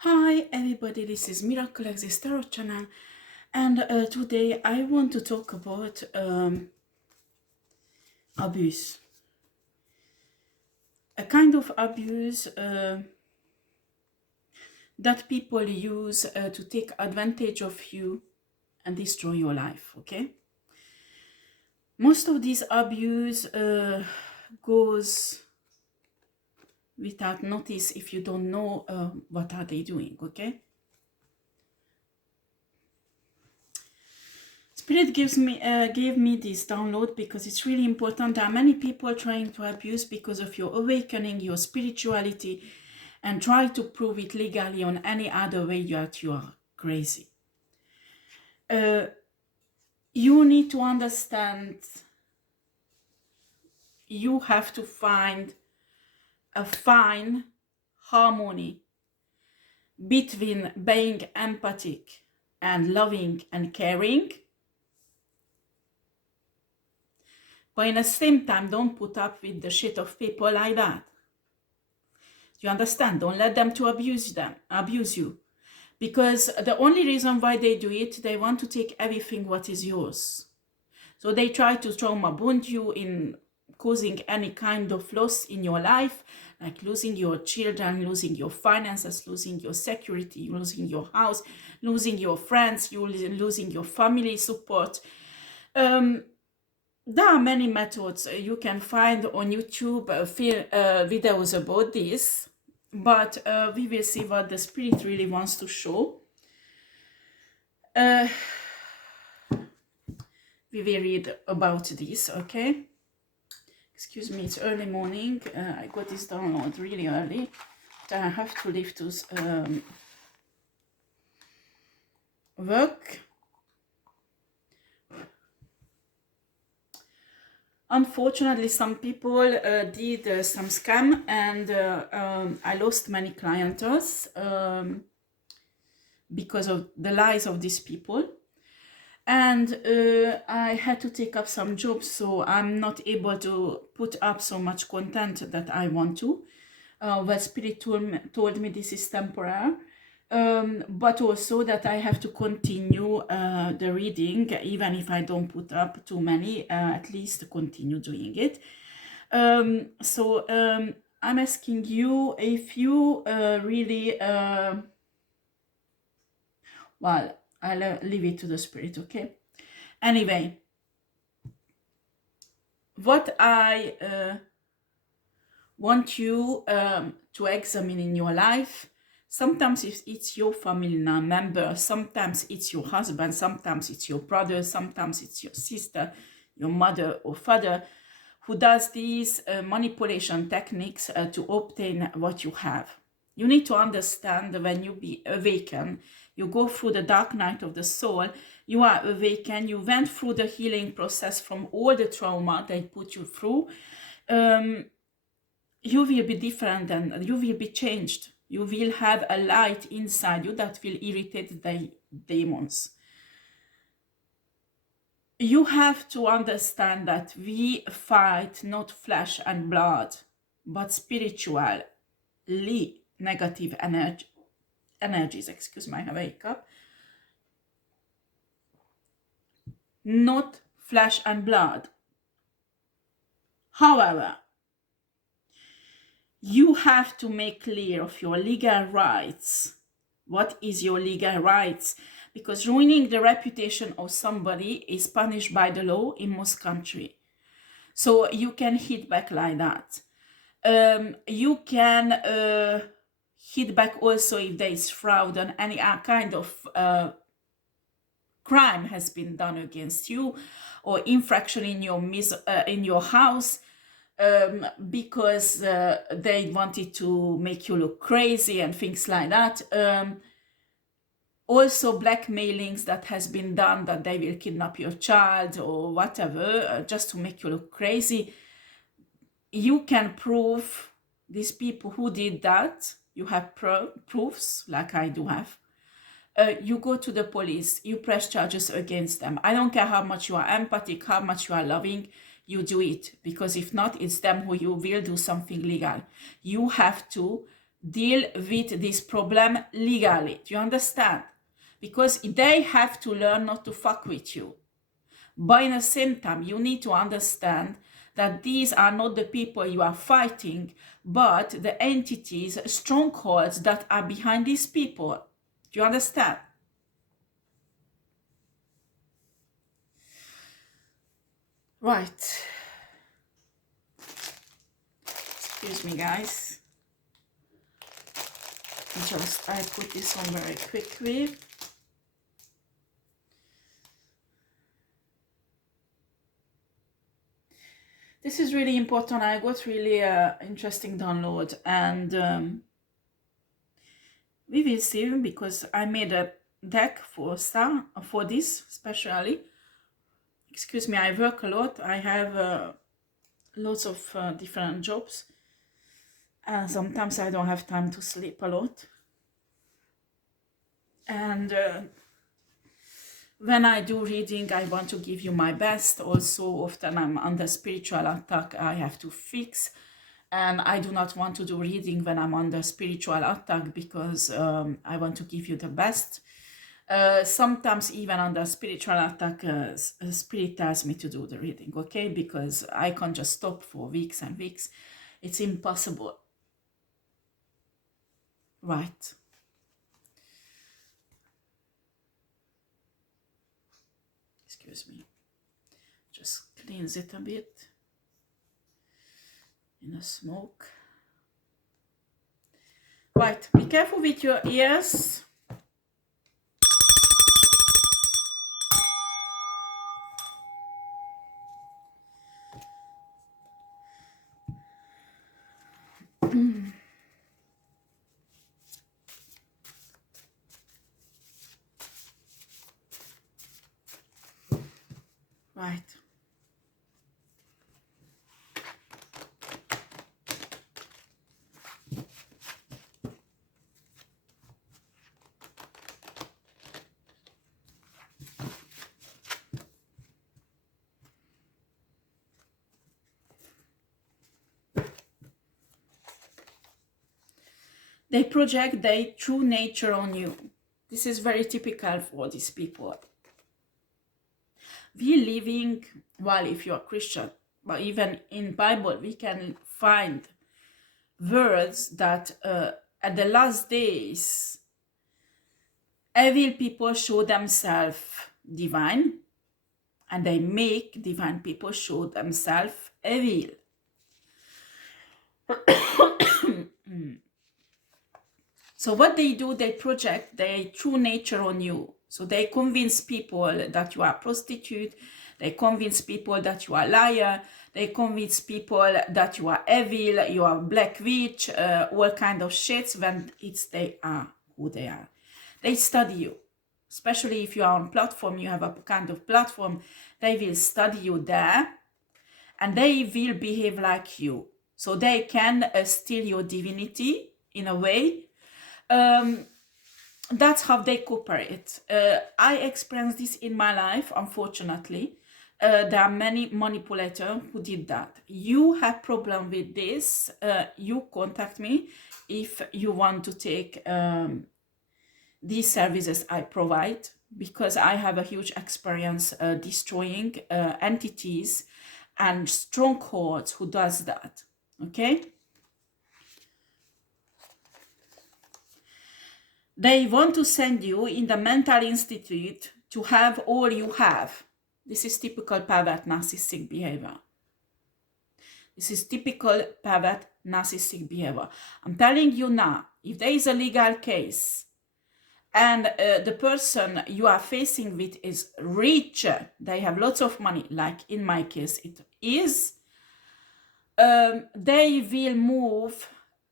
Hi everybody, this is miraclexistetarot channel, and today I want to talk about abuse. A kind of abuse that people use to take advantage of you and destroy your life, okay? Most of this abuse goes without notice if you don't know what are they doing, okay? Spirit gave me this download because it's really important. There are many people trying to abuse because of your awakening, your spirituality, and try to prove it legally on any other way that you are crazy. You need to understand, you have to find a fine harmony between being empathic and loving and caring. But in the same time, don't put up with the shit of people like that. You understand? Don't let them to abuse you. Because the only reason why they do it, they want to take everything what is yours. So they try to trauma bond you in causing any kind of loss in your life, like losing your children, losing your finances, losing your security, losing your house, losing your friends, losing your family support. There are many methods you can find on YouTube, videos about this, but we will see what the spirit really wants to show. We will read about this, okay? Excuse me, it's early morning. I got this download really early. Then I have to leave to work. Unfortunately, some people did some scam, and I lost many clients because of the lies of these people. And I had to take up some jobs, so I'm not able to put up so much content that I want to. But Spirit told me this is temporary. But also that I have to continue the reading, even if I don't put up too many, at least continue doing it. I'm asking you if you really, well, I'll leave it to the spirit, okay? Anyway, what I want you to examine in your life, sometimes it's your family member, sometimes it's your husband, sometimes it's your brother, sometimes it's your sister, your mother or father, who does these manipulation techniques to obtain what you have. You need to understand that when you be awakened, you go through the dark night of the soul, you are awakened, you went through the healing process from all the trauma they put you through. You will be different and you will be changed. You will have a light inside you that will irritate the demons. You have to understand that we fight not flesh and blood, but spiritually negative energies. Excuse my wake up. Not flesh and blood. However, you have to make clear of your legal rights. What is your legal rights? Because ruining the reputation of somebody is punished by the law in most countries. So you can hit back like that. You can hit back also if there is fraud and any kind of crime has been done against you, or infraction in your house. Because they wanted to make you look crazy and things like that. Also blackmailings that has been done, that they will kidnap your child or whatever, just to make you look crazy. You can prove these people who did that. You have proofs, like I do have. You go to the police, you press charges against them. I don't care how much you are empathic, how much you are loving, you do it. Because if not, it's them who you will do something legal. You have to deal with this problem legally. Do you understand? Because they have to learn not to fuck with you. But in the same time, you need to understand that these are not the people you are fighting, but the entities, strongholds that are behind these people. Do you understand? Right. Excuse me, guys. I put this on very quickly. This is really important. I got really interesting download, and we will see, because I made a deck for this especially. Excuse me, I work a lot. I have lots of different jobs, and sometimes I don't have time to sleep a lot. And when I do reading, I want to give you my best. Also, often I'm under spiritual attack, I have to fix. And I do not want to do reading when I'm under spiritual attack, because I want to give you the best. Sometimes even under spiritual attack, spirit tells me to do the reading, okay? Because I can't just stop for weeks and weeks. It's impossible. Right. Excuse me. Just cleanse it a bit in the smoke. Right. Be careful with your ears. Right. They project their true nature on you. This is very typical for these people. We living, well, if you're a Christian, but even in Bible, we can find words that at the last days, evil people show themselves divine, and they make divine people show themselves evil. So what they do, they project their true nature on you. So they convince people that you are a prostitute. They convince people that you are a liar. They convince people that you are evil, you are a black witch, all kind of shits, when they are who they are. They study you. Especially if you are on platform, you have a kind of platform, they will study you there, and they will behave like you. So they can steal your divinity in a way. That's how they cooperate. I experienced this in my life, unfortunately. There are many manipulators who did that. You have problem with this, you contact me if you want to take these services I provide, because I have a huge experience destroying entities and strongholds who does that, okay? They want to send you in the mental institute to have all you have. This is typical pervert narcissistic behavior. This is typical pervert narcissistic behavior. I'm telling you now, if there is a legal case and the person you are facing with is rich, they have lots of money, like in my case it is, they will move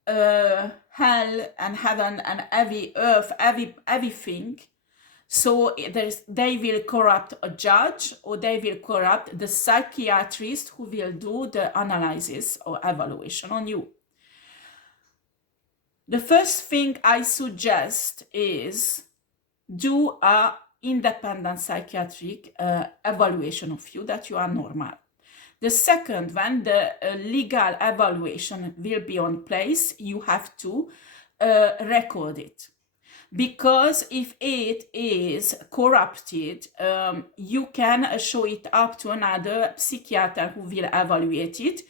hell and heaven and every earth, everything. So they will corrupt a judge, or they will corrupt the psychiatrist who will do the analysis or evaluation on you. The first thing I suggest is do a independent psychiatric evaluation of you, that you are normal. The second, when the legal evaluation will be on place, you have to record it. Because if it is corrupted, you can show it up to another psychiater who will evaluate it.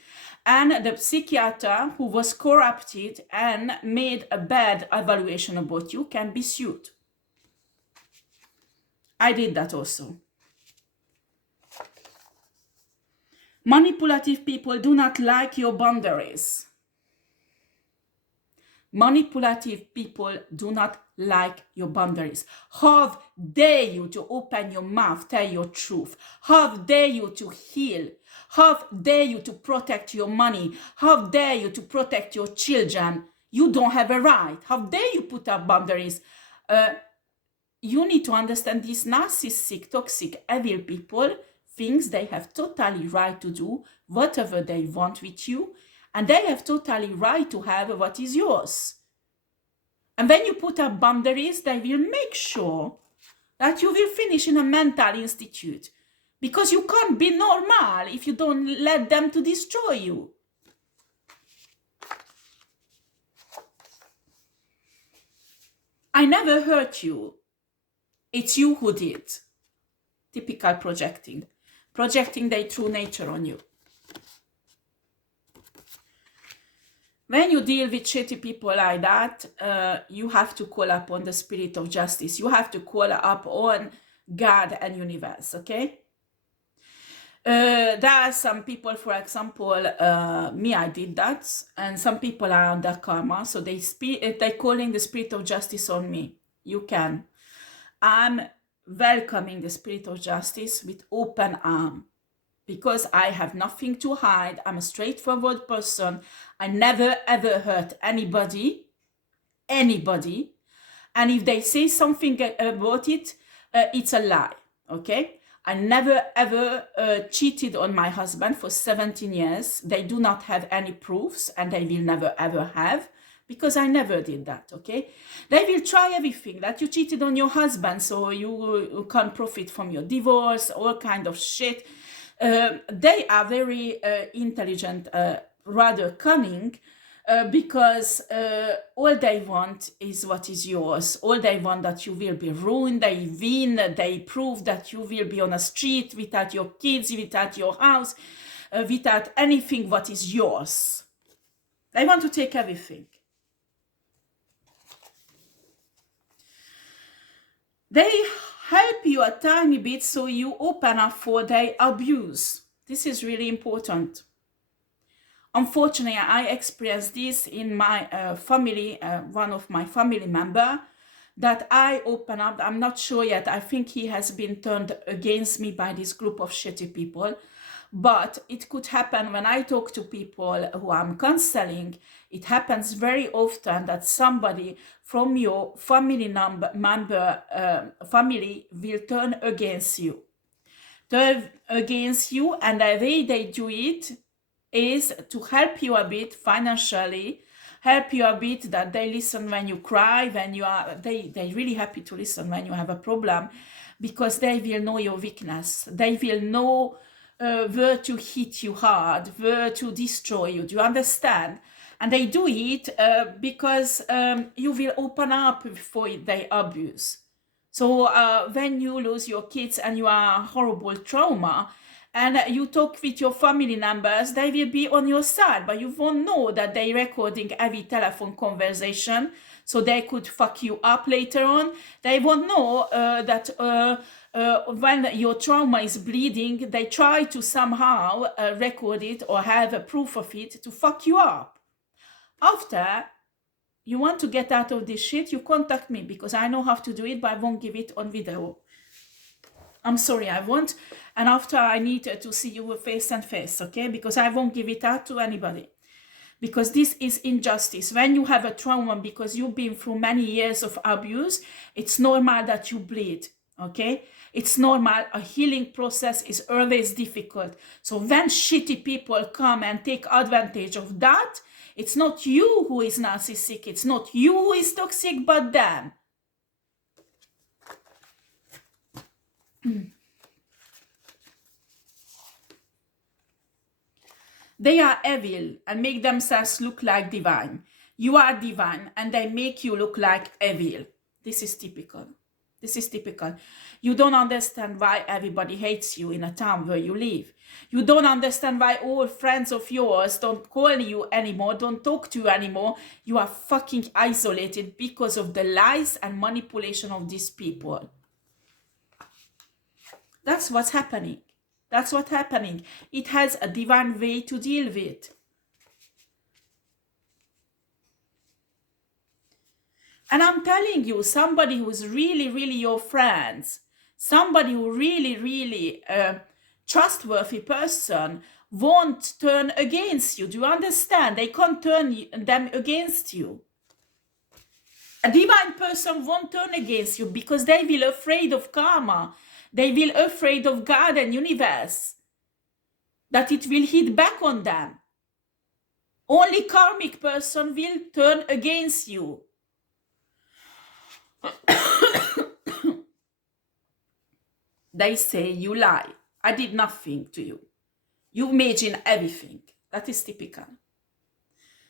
And the psychiater who was corrupted and made a bad evaluation about you can be sued. I did that also. Manipulative people do not like your boundaries. Manipulative people do not like your boundaries. How dare you to open your mouth, tell your truth? How dare you to heal? How dare you to protect your money? How dare you to protect your children? You don't have a right. How dare you put up boundaries? You need to understand these narcissistic, toxic, evil people thinks they have totally right to do whatever they want with you, and they have totally right to have what is yours. And when you put up boundaries, they will make sure that you will finish in a mental institute, because you can't be normal if you don't let them to destroy you. I never hurt you. It's you who did. Typical projecting. Projecting their true nature on you. When you deal with shitty people like that, you have to call upon the spirit of justice. You have to call up on God and universe, okay? There are some people, for example, me, I did that, and some people are under karma, so they're calling the spirit of justice on me. You can. I'm welcoming the spirit of justice with open arm, because I have nothing to hide. I'm a straightforward person. I never ever hurt anybody. And if they say something about it, it's a lie, okay? I never ever cheated on my husband for 17 years. They do not have any proofs, and they will never ever have, because I never did that, okay? They will try everything, that you cheated on your husband so you can't profit from your divorce, all kind of shit. They are very intelligent, rather cunning, because all they want is what is yours. All they want that you will be ruined, they win, they prove that you will be on a street without your kids, without your house, without anything what is yours. They want to take everything. They help you a tiny bit so you open up for their abuse. This is really important. Unfortunately, I experienced this in my family, one of my family member, that I open up. I'm not sure yet. I think he has been turned against me by this group of shitty people. But it could happen when I talk to people who I'm counseling. It happens very often that somebody from your family family will turn against you. And the way they do it is to help you a bit financially, help you a bit that they listen when you cry, when you are, they're really happy to listen when you have a problem, because they will know your weakness. They will know where to hit you hard, where to destroy you. Do you understand? And they do it because you will open up for their abuse. So when you lose your kids and you are horrible trauma, and you talk with your family members, they will be on your side, but you won't know that they're recording every telephone conversation, so they could fuck you up later on. They won't know that when your trauma is bleeding, they try to somehow record it or have a proof of it to fuck you up. After you want to get out of this shit, you contact me, because I know how to do it, but I won't give it on video. I'm sorry, I won't. And after, I need to see you face and face, okay? Because I won't give it out to anybody. Because this is injustice. When you have a trauma because you've been through many years of abuse, it's normal that you bleed, okay? It's normal. A healing process is always difficult. So when shitty people come and take advantage of that, it's not you who is narcissistic. It's not you who is toxic, but them. They are evil and make themselves look like divine. You are divine, and they make you look like evil. This is typical. This is typical. You don't understand why everybody hates you in a town where you live. You don't understand why all friends of yours don't call you anymore, don't talk to you anymore. You are fucking isolated because of the lies and manipulation of these people. That's what's happening. That's what's happening. It has a divine way to deal with. And I'm telling you, somebody who's really, really your friends, somebody who really, trustworthy person won't turn against you. Do you understand? They can't turn them against you. A divine person won't turn against you because they will afraid of karma. They will afraid of God and universe, that it will hit back on them. Only karmic person will turn against you. They say you lie. I did nothing to you. You imagine everything. That is typical.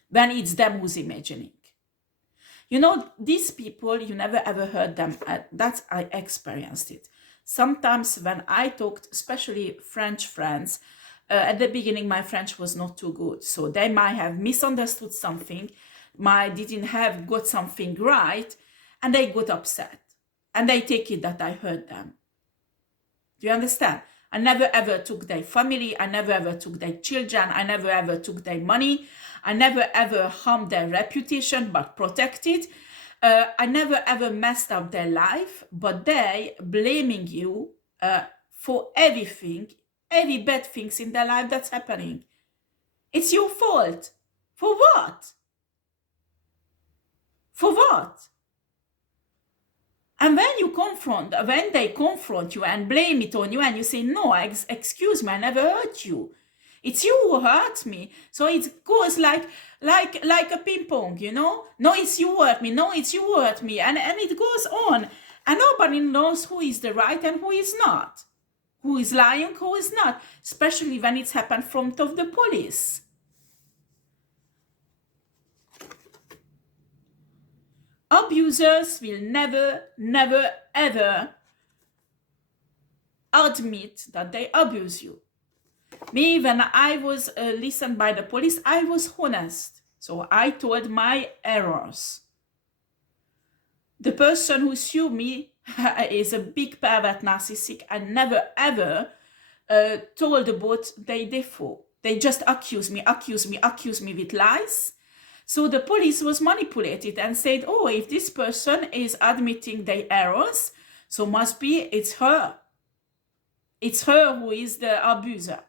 When it's them who's imagining. You know, these people, you never ever heard them. That's I experienced it. Sometimes when I talked, especially French friends, at the beginning my French was not too good. So they might have misunderstood something, didn't have got something right, and they got upset. And they take it that I heard them. Do you understand? I never ever took their family. I never ever took their children. I never ever took their money. I never ever harmed their reputation, but protected. I never ever messed up their life, but they blaming you for everything, every bad things in their life that's happening. It's your fault. For what? For what? And when they confront you and blame it on you and you say, no, excuse me, I never hurt you. It's you who hurt me. So it goes like a ping pong, you know? No, it's you who hurt me. No, it's you who hurt me. And it goes on. And nobody knows who is the right and who is not. Who is lying, who is not. Especially when it's happened from of the police. Abusers will never, ever admit that they abuse you. Me, when I was listened by the police, I was honest. So I told my errors. The person who sued me is a big pervert narcissistic and never ever told about their default. They just accuse me with lies. So the police was manipulated and said, oh, if this person is admitting their errors, so must be it's her. It's her who is the abuser.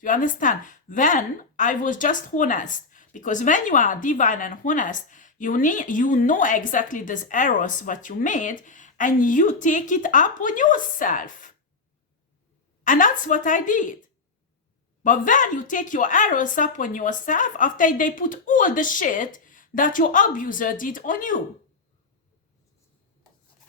Do you understand? When I was just honest, because when you are divine and honest, you know exactly those errors what you made, and you take it up on yourself. And that's what I did. But when you take your arrows up on yourself after they put all the shit that your abuser did on you.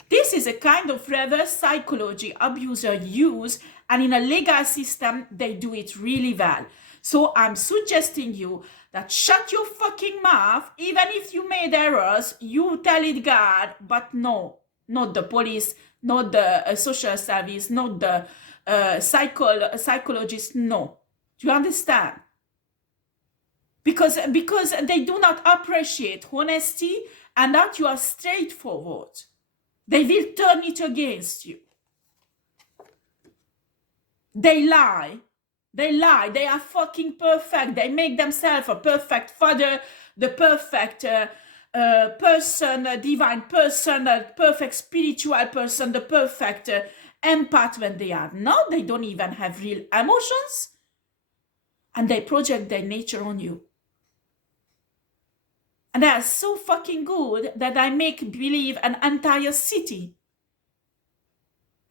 This is a kind of reverse psychology abuser use, and in a legal system, they do it really well. So I'm suggesting you that shut your fucking mouth, even if you made errors, you tell it God, but no, not the police, not the social service, not the psychologist, no. Do you understand? Because they do not appreciate honesty and that you are straightforward. They will turn it against you. They lie. They lie. They are fucking perfect. They make themselves a perfect father, the perfect person, a divine person, a perfect spiritual person, the perfect empath when they are not. They don't even have real emotions. And they project their nature on you. And they are so fucking good that I make believe an entire city.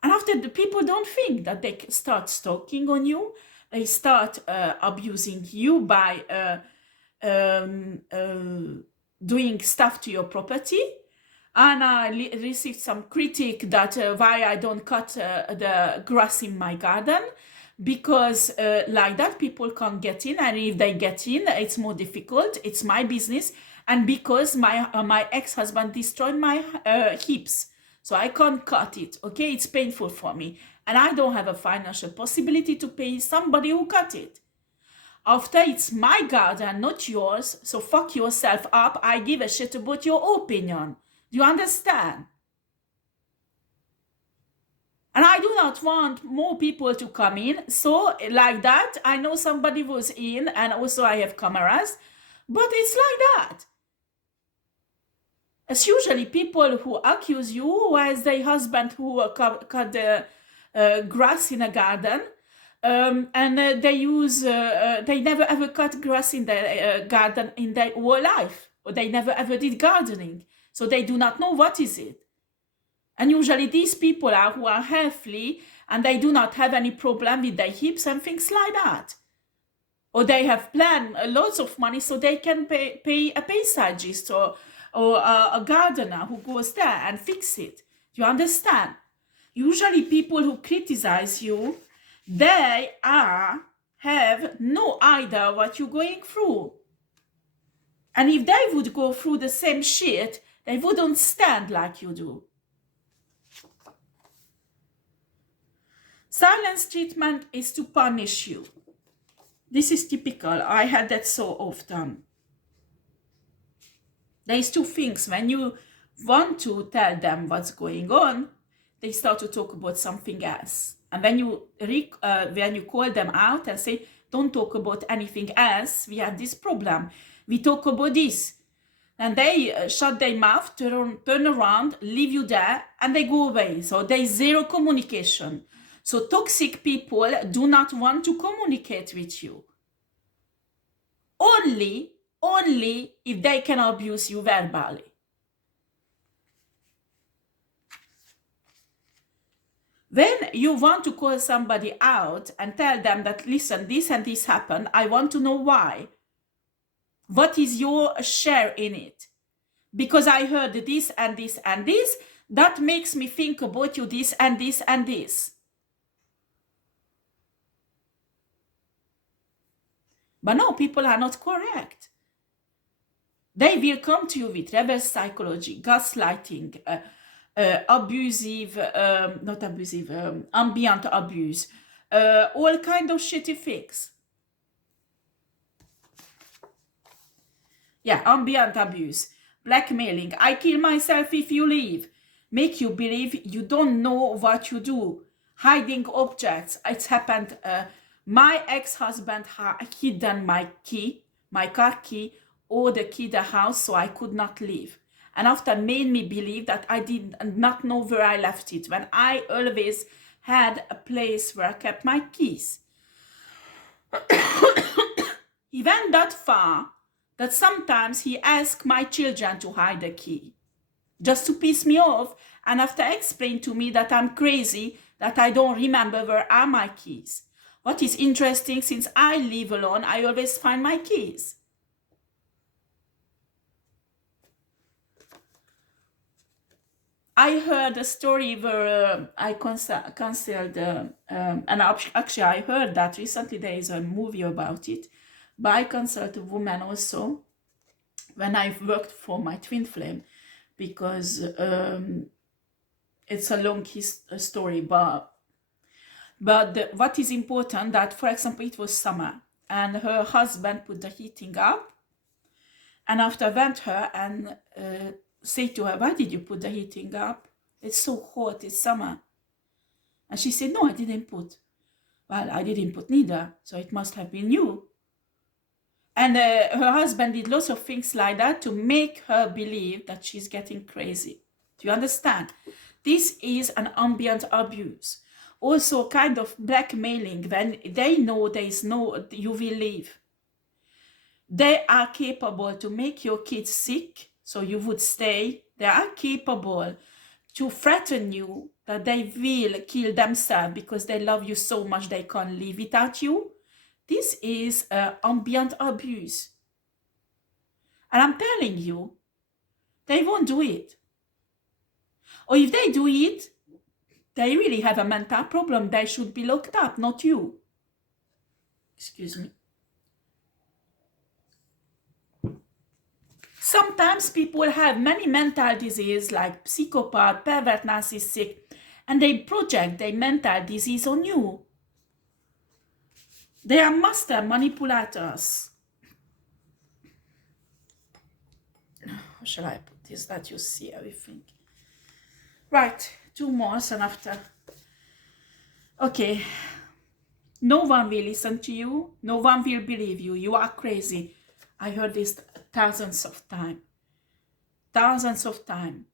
And after the people don't think that they start stalking on you, they start abusing you by doing stuff to your property. And I received some critique that why I don't cut the grass in my garden. Because like that, people can't get in. And if they get in, it's more difficult. It's my business. And because my ex-husband destroyed my hips, so I can't cut it, okay? It's painful for me. And I don't have a financial possibility to pay somebody who cut it. After, it's my garden, not yours, so fuck yourself up. I give a shit about your opinion. Do you understand? And I do not want more people to come in. So like that, I know somebody was in, and also I have cameras, but it's like that. It's usually people who accuse you, whilst their husband who cut the grass in a garden, and they never ever cut grass in the garden in their whole life, or they never ever did gardening, so they do not know what is it. And usually these people are who are healthy and they do not have any problem with their hips and things like that. Or they have planned lots of money so they can pay a paysagist or a gardener who goes there and fix it. Do you understand? Usually people who criticize you, they have no idea what you're going through. And if they would go through the same shit, they wouldn't stand like you do. Silence treatment is to punish you. This is typical. I had that so often. There's two things. When you want to tell them what's going on, they start to talk about something else. And when you call them out and say, don't talk about anything else, we have this problem, we talk about this. And they shut their mouth, turn around, leave you there, and they go away. So there's zero communication. So toxic people do not want to communicate with you. Only if they can abuse you verbally. When you want to call somebody out and tell them that, listen, this and this happened, I want to know why. What is your share in it? Because I heard this and this and this, that makes me think about you this and this and this. But no, people are not correct. They will come to you with reverse psychology, gaslighting, ambient abuse, all kind of shitty things. Yeah, ambient abuse, blackmailing, I kill myself if you leave, make you believe you don't know what you do, hiding objects. It's happened. My ex-husband had hidden my key, my car key, or the key to the house, so I could not leave. And after made me believe that I did not know where I left it, when I always had a place where I kept my keys. He went that far that sometimes he asked my children to hide the key, just to piss me off, and after explained to me that I'm crazy, that I don't remember where are my keys. What is interesting, since I live alone, I always find my keys. I heard a story where I cancelled, and actually I heard that recently there is a movie about it, but I cancelled a woman also when I worked for my twin flame, because it's a long story, but what is important that, for example, it was summer and her husband put the heating up, and after went her and say to her, why did you put the heating up? It's so hot, it's summer. And she said, no, I didn't put. Well, I didn't put neither, so it must have been you. And her husband did lots of things like that to make her believe that she's getting crazy. Do you understand? This is an ambient abuse. Also kind of blackmailing, when they know there is no, you will leave. They are capable to make your kids sick, so you would stay. They are capable to threaten you that they will kill themselves because they love you so much they can't live without you. This is ambient abuse. And I'm telling you, they won't do it. Or if they do it, they really have a mental problem. They should be locked up, not you. Excuse me. Sometimes people have many mental disease like psychopath, pervert, narcissistic, and they project their mental disease on you. They are master manipulators. How shall I put this that you see everything? Right, 2 more and after. Okay. No one will listen to you. No one will believe you. You are crazy. I heard this thousands of times. Thousands of times.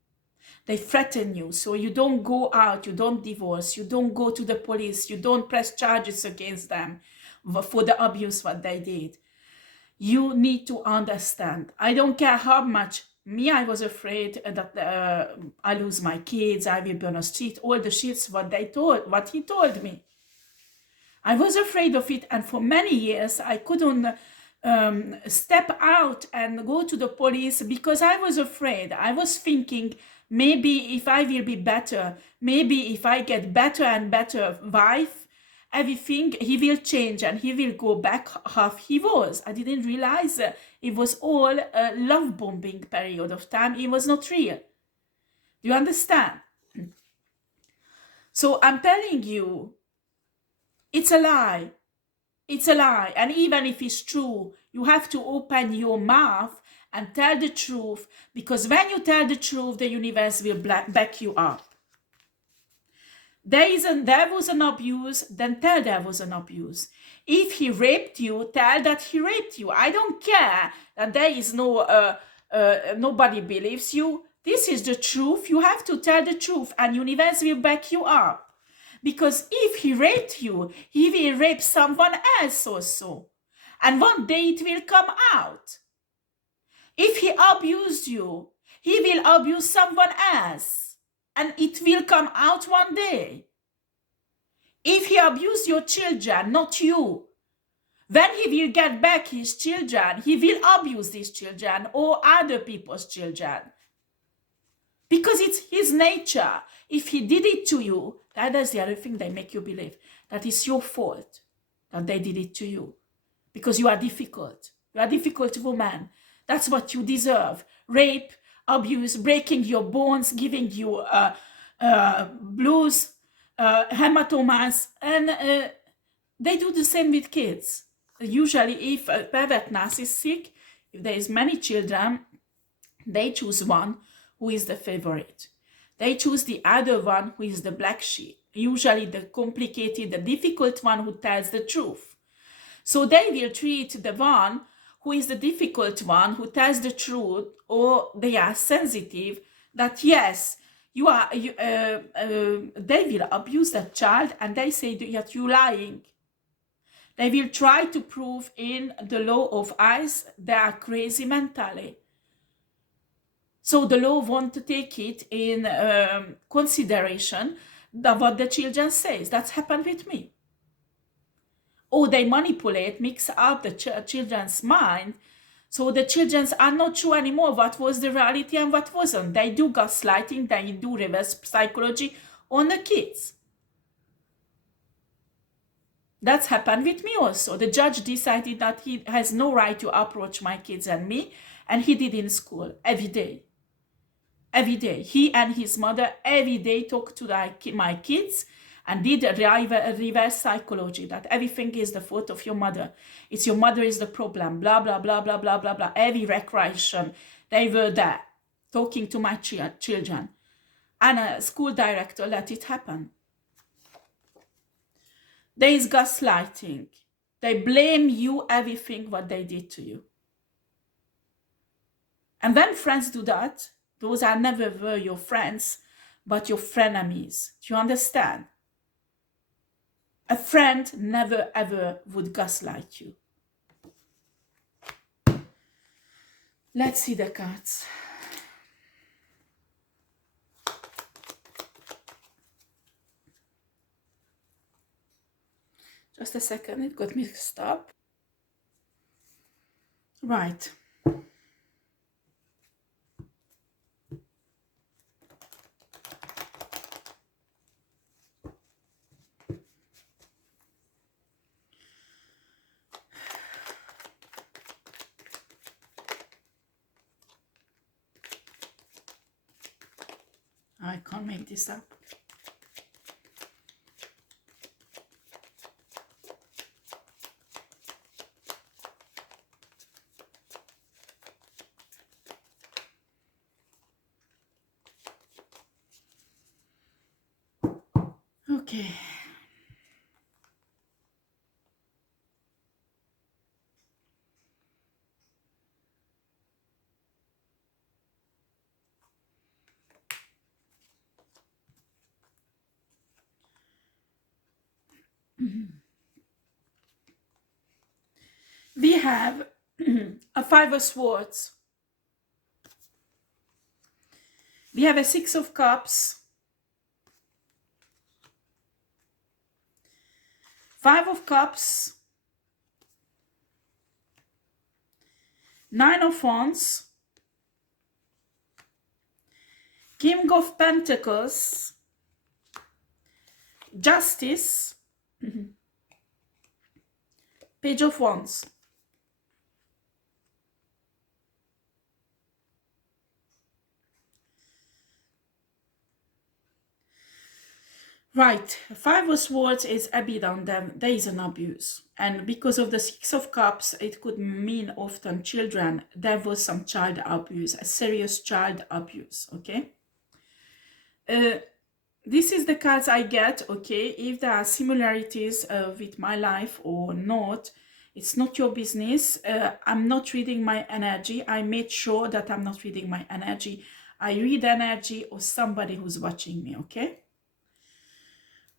They threaten you, so you don't go out, you don't divorce, you don't go to the police, you don't press charges against them for the abuse what they did. You need to understand. I don't care how much. Me, I was afraid that I lose my kids, I will be on the street, all the shits what he told me. I was afraid of it, and for many years I couldn't step out and go to the police because I was afraid. I was thinking, maybe if I will be better, maybe if I get better and better wife, everything, he will change and he will go back how he was. I didn't realize it was all a love bombing period of time. It was not real. Do you understand? So I'm telling you, it's a lie. It's a lie. And even if it's true, you have to open your mouth and tell the truth, because when you tell the truth, the universe will back you up. There was an abuse, then tell there was an abuse. If he raped you, tell that he raped you. I don't care that there is nobody believes you. This is the truth. You have to tell the truth, and universe will back you up. Because if he raped you, he will rape someone else also. And one day it will come out. If he abused you, he will abuse someone else. And it will come out one day. If he abused your children, not you, when he will get back his children, he will abuse these children or other people's children. Because it's his nature. If he did it to you, that is the other thing they make you believe. That it's your fault that they did it to you. Because you are difficult. You are a difficult woman. That's what you deserve. Rape, abuse, breaking your bones, giving you blues, hematomas. And they do the same with kids. Usually if a pervert narcissistic, if there is many children, they choose one who is the favorite. They choose the other one who is the black sheep. Usually the complicated, the difficult one who tells the truth. So they will treat the one who is the difficult one, who tells the truth, or they are sensitive, that yes, they will abuse that child, and they say that you're lying. They will try to prove in the law of eyes they are crazy mentally. So the law won't take it in consideration that what the children says. That's happened with me. Or they manipulate, mix up the children's mind, so the children are not sure anymore what was the reality and what wasn't. They do gaslighting, they do reverse psychology on the kids. That's happened with me also. The judge decided that he has no right to approach my kids and me, and he did in school every day. Every day. He and his mother every day talked to my kids and did a reverse psychology, that everything is the fault of your mother. It's your mother is the problem, blah, blah, blah, blah, blah, blah, blah. Every recreation, they were there talking to my children. And a school director let it happen. There is gaslighting. They blame you everything what they did to you. And when friends do that, those are never were your friends, but your frenemies. Do you understand? A friend never ever would gaslight you. Let's see the cards. Just a second, it got mixed up. Right. I can't make this up. Okay. We have a 5 of Swords. We have a 6 of Cups, 5 of Cups, 9 of Wands, King of Pentacles, Justice, Page of Wands. Right, 5 of Swords is a bit on them. There is an abuse. And because of the 6 of Cups, it could mean often children. There was some child abuse, a serious child abuse, okay? This is the cards I get, okay? If there are similarities with my life or not, it's not your business. I'm not reading my energy. I made sure that I'm not reading my energy. I read energy of somebody who's watching me, okay?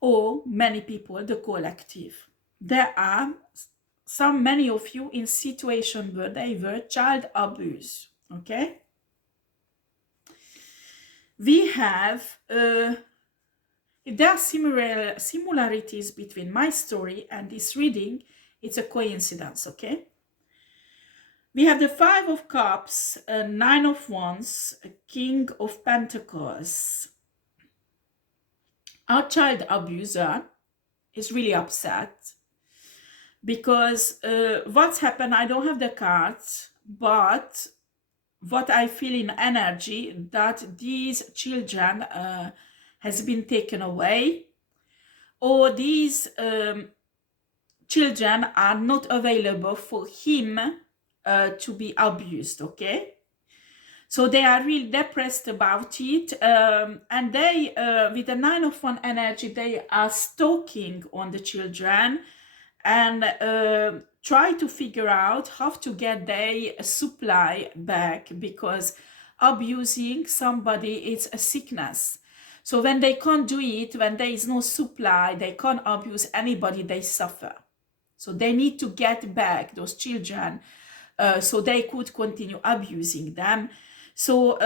Or many people, the collective. There are many of you in situation where they were child abuse, okay? We have, if there are similarities between my story and this reading, it's a coincidence, okay? We have the 5 of Cups, 9 of Wands, King of Pentacles. Our child abuser is really upset because what's happened, I don't have the cards, but what I feel in energy, that these children has been taken away, or these children are not available for him to be abused, okay? So they are really depressed about it, and they, with the 9 of Wands energy, they are stalking on the children and try to figure out how to get their supply back, because abusing somebody is a sickness. So when they can't do it, when there is no supply, they can't abuse anybody, they suffer. So they need to get back those children so they could continue abusing them. So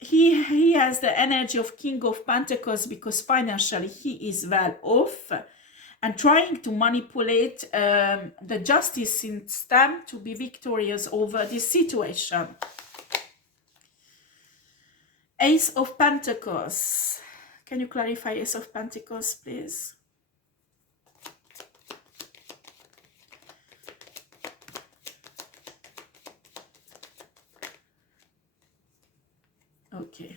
he has the energy of King of Pentacles because financially he is well off and trying to manipulate the justice system to be victorious over this situation. Ace of Pentacles. Can you clarify Ace of Pentacles, please? Okay.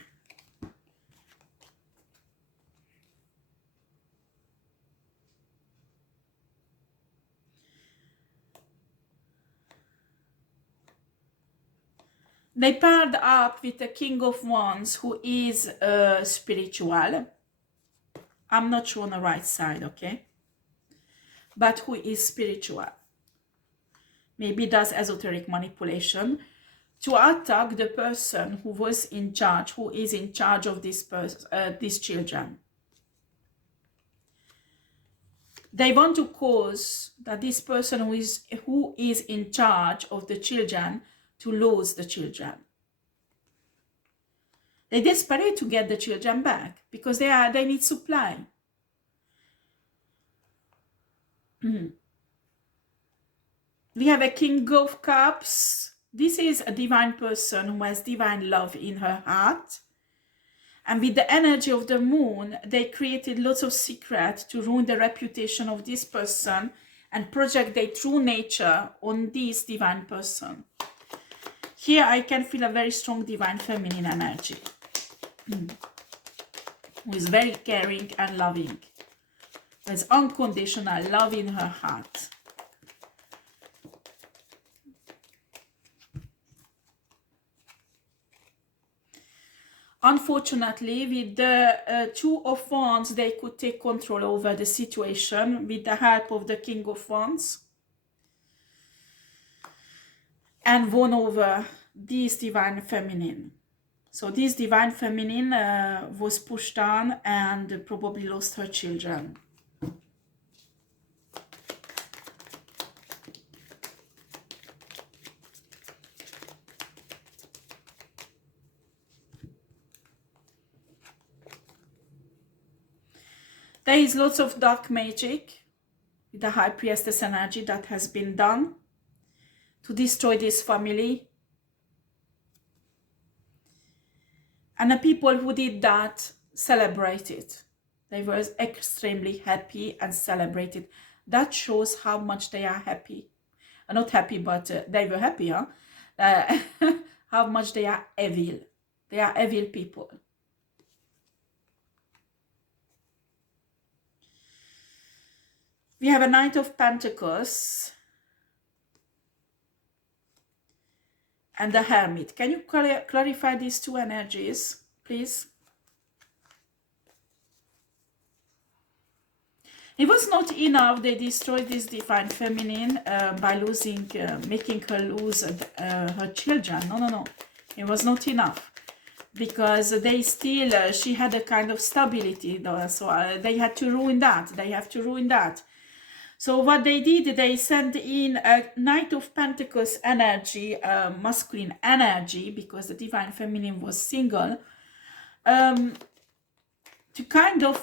They paired up with the King of Wands, who is spiritual. I'm not sure on the right side, okay? But who is spiritual. Maybe does esoteric manipulation to attack the person who was in charge, who is in charge of these children. They want to cause that this person who is in charge of the children to lose the children. They're desperate to get the children back because they need supply. We have a King of Cups. This is a divine person who has divine love in her heart. And with the energy of the moon, they created lots of secrets to ruin the reputation of this person and project their true nature on this divine person. Here I can feel a very strong divine feminine energy. who is very caring and loving. There's unconditional love in her heart. Unfortunately, with the Two of Wands, they could take control over the situation with the help of the King of Wands and won over this Divine Feminine. So this Divine Feminine was pushed on and probably lost her children. There is lots of dark magic with the High Priestess energy that has been done to destroy this family. And the people who did that celebrated. They were extremely happy and celebrated. That shows how much they are happy. Not happy, but they were happy, huh? How much they are evil. They are evil people. We have a Knight of Pentacles and the Hermit. Can you clarify these two energies, please? It was not enough. They destroyed this Divine Feminine by losing, making her lose her children. No, no, no. It was not enough. Because they still, she had a kind of stability, though, so they had to ruin that. They have to ruin that. So what they did, they sent in a Knight of Pentacles energy, masculine energy, because the Divine Feminine was single, to kind of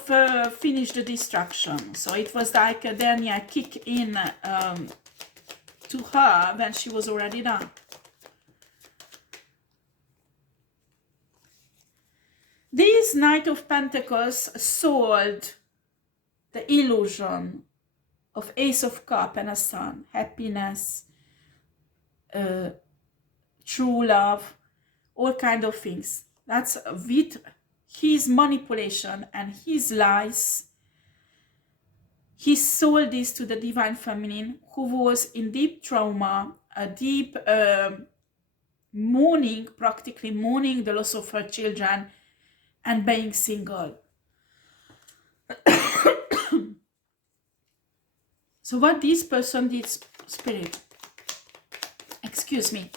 finish the destruction. So it was like then a kick in to her when she was already done. This Knight of Pentacles sold the illusion of Ace of Cups and a Sun, happiness, true love, all kind of things. That's with his manipulation and his lies. He sold this to the Divine Feminine, who was in deep trauma, a deep mourning, practically mourning the loss of her children and being single. So what this person did, Spirit, excuse me,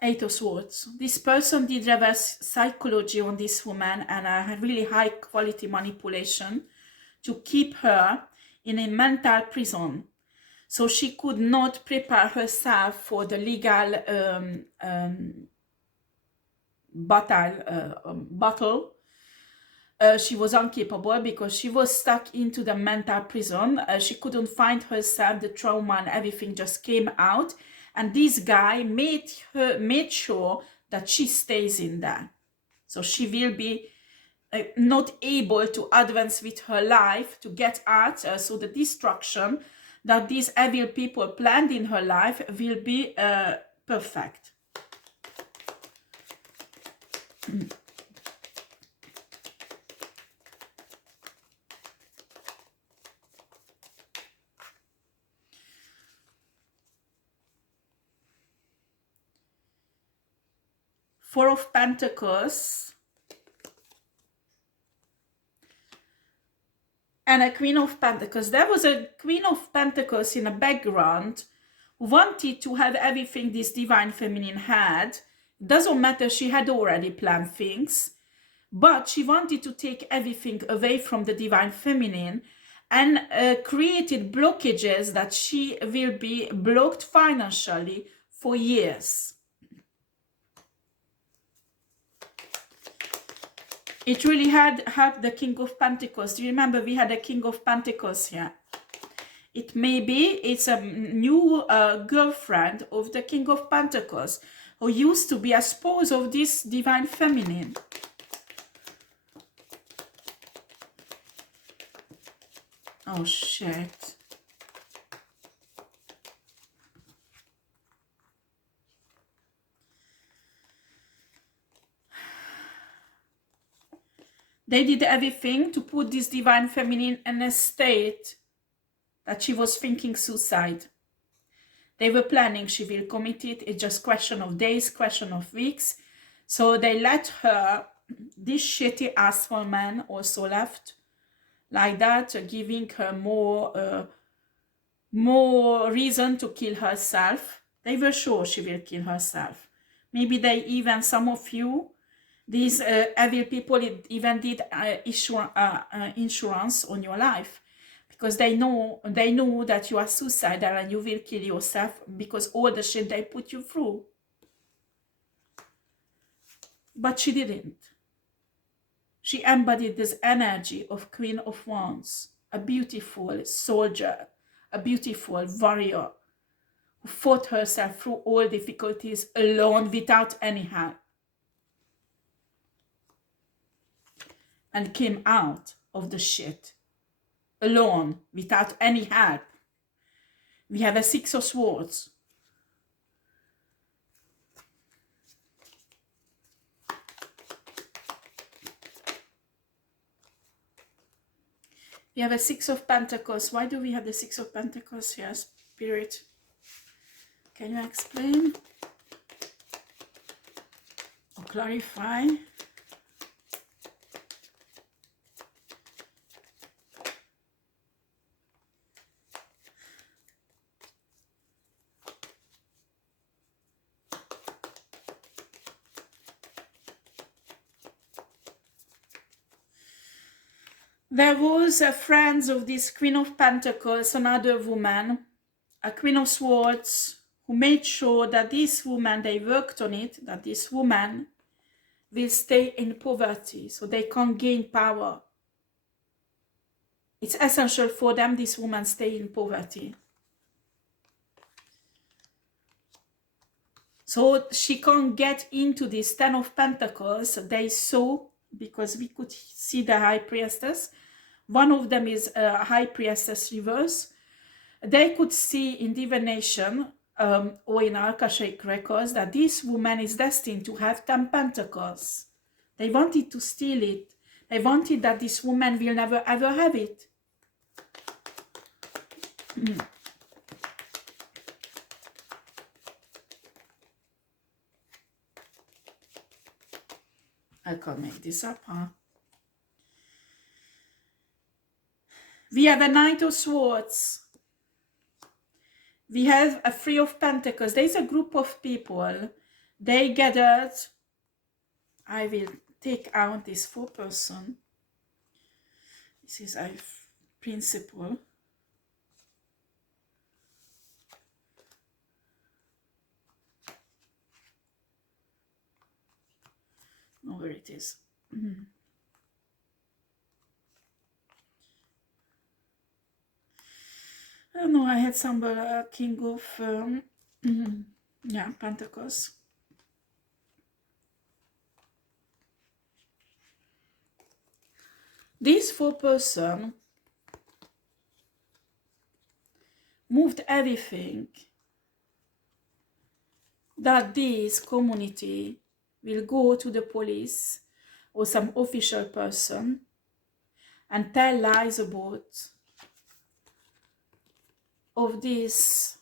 Eight of Swords. This person did reverse psychology on this woman and a really high quality manipulation to keep her in a mental prison. So she could not prepare herself for the legal battle. She was incapable because she was stuck into the mental prison. She couldn't find herself, the trauma and everything just came out. And this guy made sure that she stays in there. So she will be not able to advance with her life to get out. So the destruction that these evil people planned in her life will be perfect. Four of Pentacles and a Queen of Pentacles. There was a Queen of Pentacles in the background who wanted to have everything this Divine Feminine had. It doesn't matter, she had already planned things, but she wanted to take everything away from the Divine Feminine and created blockages that she will be blocked financially for years. It really had the King of Pentacles. Do you remember we had a King of Pentacles here? It may be it's a new girlfriend of the King of Pentacles who used to be a spouse of this Divine Feminine. Oh shit. They did everything to put this divine feminine in a state that she was thinking suicide. They were planning she will commit it. It's just question of days, question of weeks. So they let her, this shitty asshole man also left like that, giving her more reason to kill herself. They were sure she will kill herself. Maybe they even, some of you, these evil people even did insurance on your life, because they know that you are suicidal and you will kill yourself because all the shit they put you through. But she didn't. She embodied this energy of Queen of Wands, a beautiful soldier, a beautiful warrior who fought herself through all difficulties alone without any help, and came out of the shit alone without any help. We have a Six of Swords. We have a Six of Pentacles. Why do we have the Six of Pentacles here, Spirit? Can you explain or clarify? There was a friend of this Queen of Pentacles, another woman, a Queen of Swords, who made sure that this woman, they worked on it, that this woman will stay in poverty so they can't gain power. It's essential for them this woman stay in poverty. So she can't get into this Ten of Pentacles. They saw, because we could see the High Priestess. One of them is a High Priestess reverse. They could see in divination or in Akashic records that this woman is destined to have 10 pentacles. They wanted to steal it. They wanted that this woman will never ever have it. I can't make this up, huh? We have a Knight of Swords. We have a Three of Pentacles. There's a group of people. They gathered. I will take out this 4-person. This is a principle. Oh, where it is. I don't know, I had some King of yeah, Pentacles. This 4-person moved everything that this community will go to the police or some official person and tell lies about of this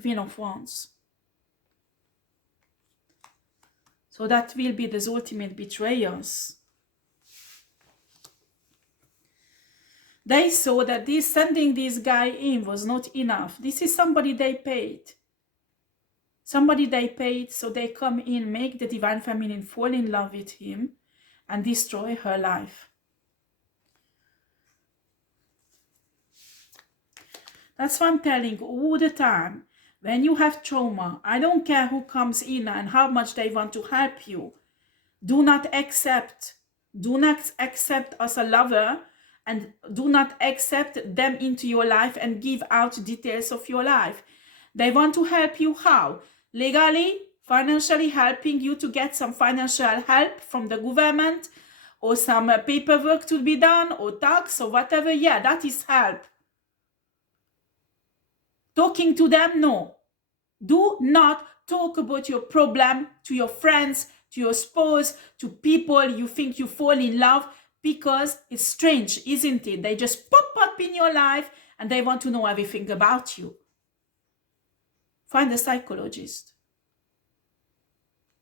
Queen of Wands. So that will be the ultimate betrayers. They saw that this sending this guy in was not enough. This is somebody they paid. Somebody they paid, so they come in, make the Divine Feminine fall in love with him and destroy her life. That's what I'm telling all the time. When you have trauma, I don't care who comes in and how much they want to help you. Do not accept as a lover, and do not accept them into your life and give out details of your life. They want to help you how? Legally, financially, helping you to get some financial help from the government or some paperwork to be done or tax or whatever. Yeah, that is help. Talking to them, no. Do not talk about your problem to your friends, to your spouse, to people you think you fall in love, because it's strange, isn't it? They just pop up in your life and they want to know everything about you. Find a psychologist.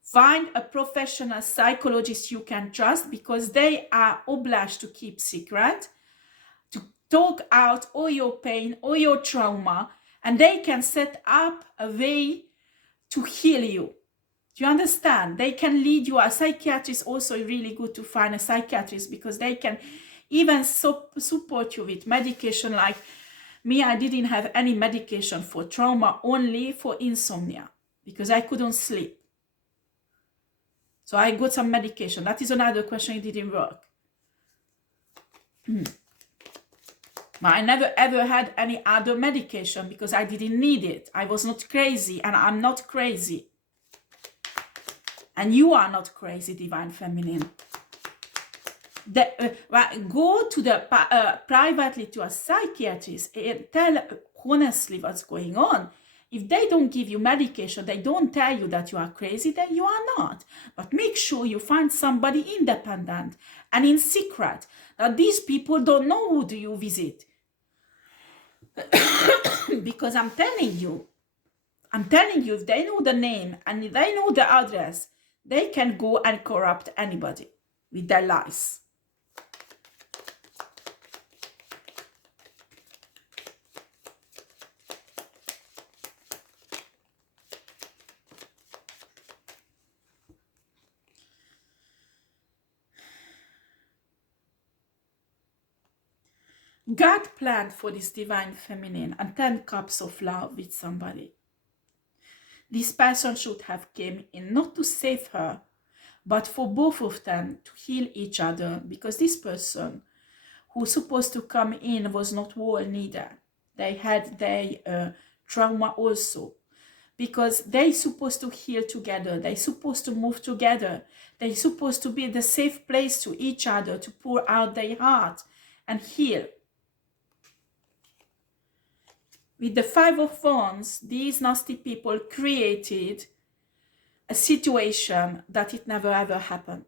Find a professional psychologist you can trust, because they are obliged to keep secret, to talk out all your pain, all your trauma, and they can set up a way to heal you. Do you understand? They can lead you. A psychiatrist also really good to find a psychiatrist, because they can even support you with medication. Like me, I didn't have any medication for trauma, only for insomnia, because I couldn't sleep. So I got some medication. That is another question, it didn't work. But I never ever had any other medication because I didn't need it. I was not crazy, and I'm not crazy. And you are not crazy, Divine Feminine. Go to the privately to a psychiatrist and tell honestly what's going on. If they don't give you medication, they don't tell you that you are crazy, then you are not. But make sure you find somebody independent and in secret, that these people don't know who do you visit. Because I'm telling you, if they know the name and if they know the address, they can go and corrupt anybody with their lies. God planned for this Divine Feminine and 10 cups of love with somebody. This person should have came in not to save her, but for both of them to heal each other, because this person who's supposed to come in was not whole neither. They had their trauma also, because they supposed to heal together. They supposed to move together. They supposed to be the safe place to each other, to pour out their heart and heal. With the Five of Wands, these nasty people created a situation that it never ever happened.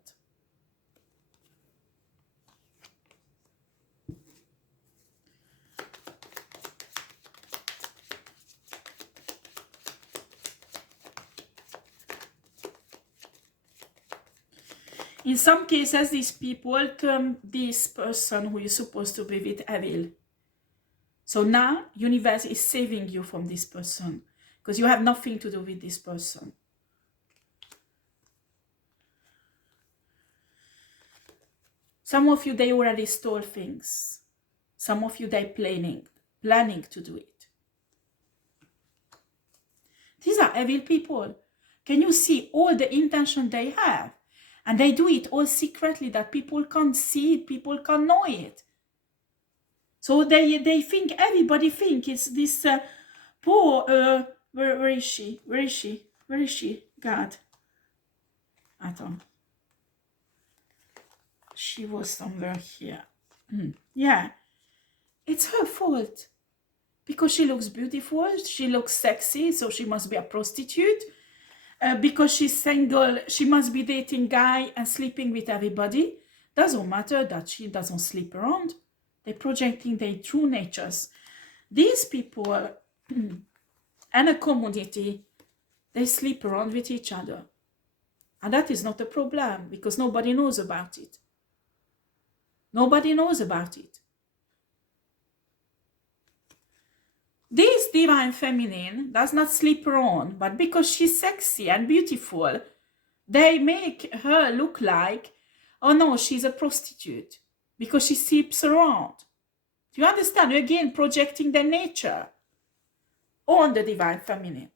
In some cases, these people term this person who is supposed to be with evil. So now, universe is saving you from this person, because you have nothing to do with this person. Some of you, they already stole things. Some of you, they planning to do it. These are evil people. Can you see all the intention they have? And they do it all secretly, that people can't see it, people can't know it. So they think, everybody think it's this poor, where is she? Where is she? Where is she? God. Attends. She was somewhere here. Yeah. It's her fault. Because she looks beautiful, she looks sexy, so she must be a prostitute. Because she's single, she must be dating guy and sleeping with everybody. Doesn't matter that she doesn't sleep around. They're projecting their true natures. These people and a community, they sleep around with each other. And that is not a problem, because nobody knows about it. Nobody knows about it. This Divine Feminine does not sleep around, but because she's sexy and beautiful, they make her look like, oh no, she's a prostitute, because she sleeps around. Do you understand? You're again projecting their nature on the Divine Feminine.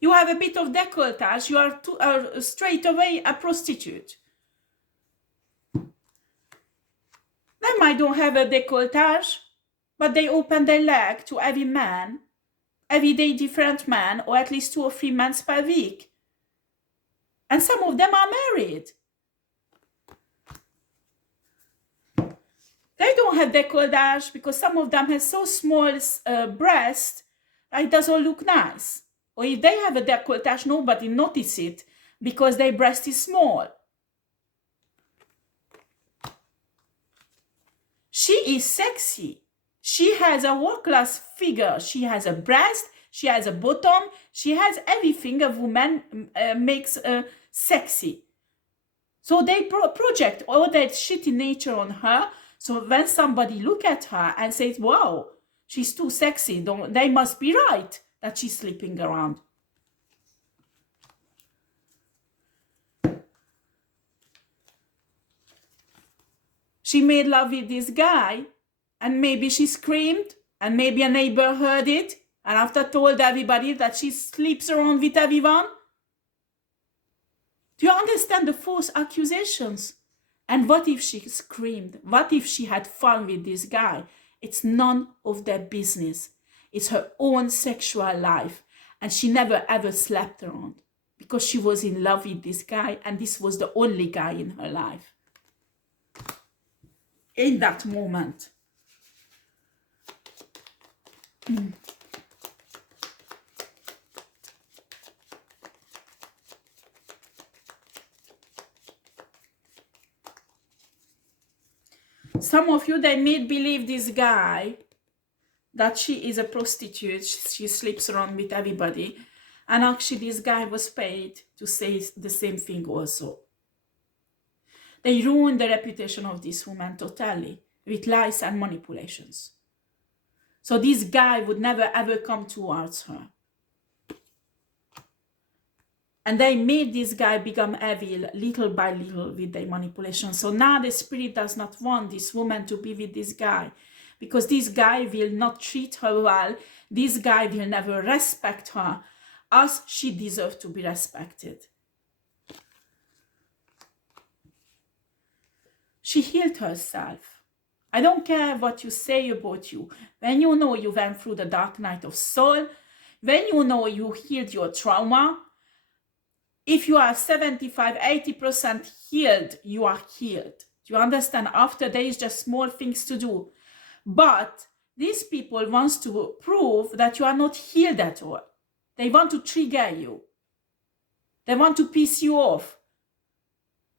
You have a bit of décolletage, you are straight away a prostitute. They might don't have a décolletage, but they open their leg to every man, every day different man, or at least 2 or 3 months per week. And some of them are married. They don't have décolletage because some of them have so small breasts that it doesn't look nice. Or if they have a décolletage, nobody notices it. because their breast is small. She is sexy. She has a world-class figure. She has a breast. She has a bottom. She has everything a woman makes sexy. So they project all that shitty nature on her. So when somebody look at her and says, wow, she's too sexy, they must be right that she's sleeping around. She made love with this guy, and maybe she screamed, and maybe a neighbor heard it, and after told everybody that she sleeps around with everyone. Do you understand the false accusations? And what if she screamed? What if she had fun with this guy? It's none of their business. It's her own sexual life, and she never ever slept around because she was in love with this guy, and this was the only guy in her life in that moment. Some of you, they made believe this guy that she is a prostitute, she sleeps around with everybody, and actually this guy was paid to say the same thing also. They ruined the reputation of this woman totally with lies and manipulations. So this guy would never ever come towards her. And they made this guy become evil little by little with their manipulation. So now the spirit does not want this woman to be with this guy, because this guy will not treat her well. This guy will never respect her as she deserves to be respected. She healed herself. I don't care what you say about you. When you know you went through the dark night of soul, when you know you healed your trauma, if you are 75–80% healed, you are healed. Do you understand? After there is just small things to do. But these people want to prove that you are not healed at all. They want to trigger you. They want to piss you off.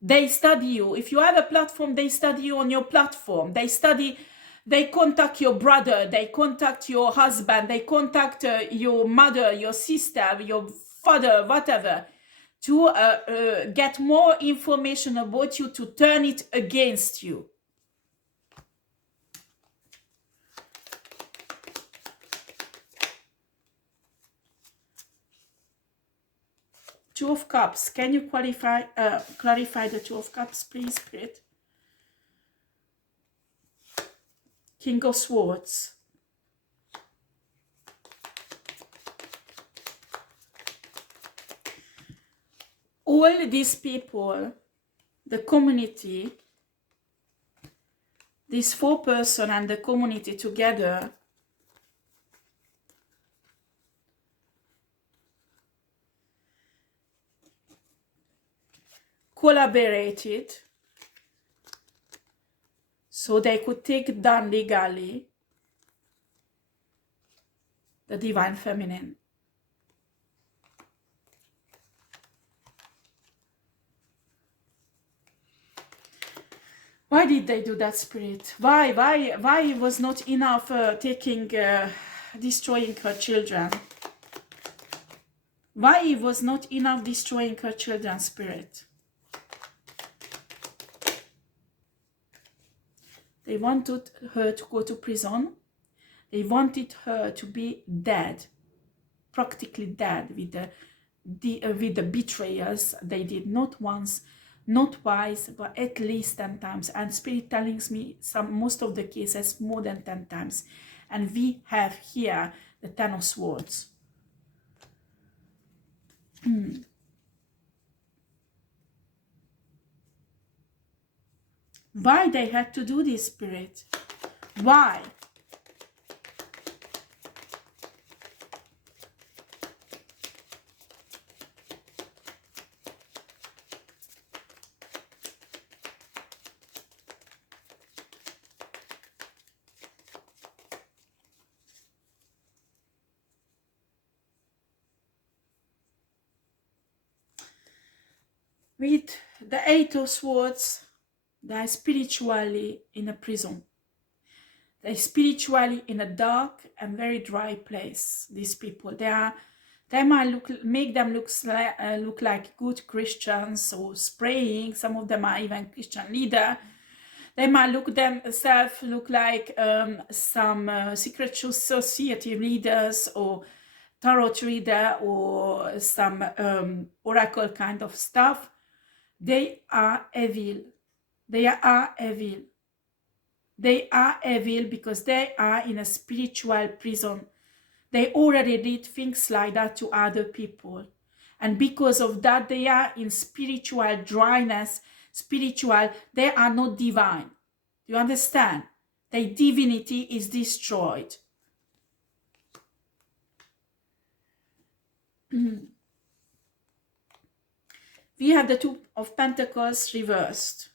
They study you. If you have a platform, they study you on your platform. They contact your brother, they contact your husband, they contact your mother, your sister, your father, whatever, to get more information about you, to turn it against you. Two of Cups. Can you clarify the Two of Cups, please, Spirit? King of Swords. All these people, the community, these 4 persons and the community together, collaborated so they could take down legally the Divine Feminine. Why did they do that, Spirit? Why it was not enough destroying her children? Why it was not enough destroying her children, Spirit? They wanted her to go to prison. They wanted her to be dead, practically dead, with the betrayers. They did not once, not twice, but at least 10 times. And Spirit telling me most of the cases more than 10 times. And we have here the 10 of Swords. Why they had to do this, Spirit? Why? With the Eight of Swords, they are spiritually in a prison. They are spiritually in a dark and very dry place. These people, they might make them look like good Christians or praying. Some of them are even Christian leader. They might look like some secret society leaders or tarot reader or some oracle kind of stuff. They are evil. They are evil. They are evil because they are in a spiritual prison. They already did things like that to other people. And because of that, they are in spiritual dryness, they are not divine. Do you understand? Their divinity is destroyed. We have the Two of Pentacles reversed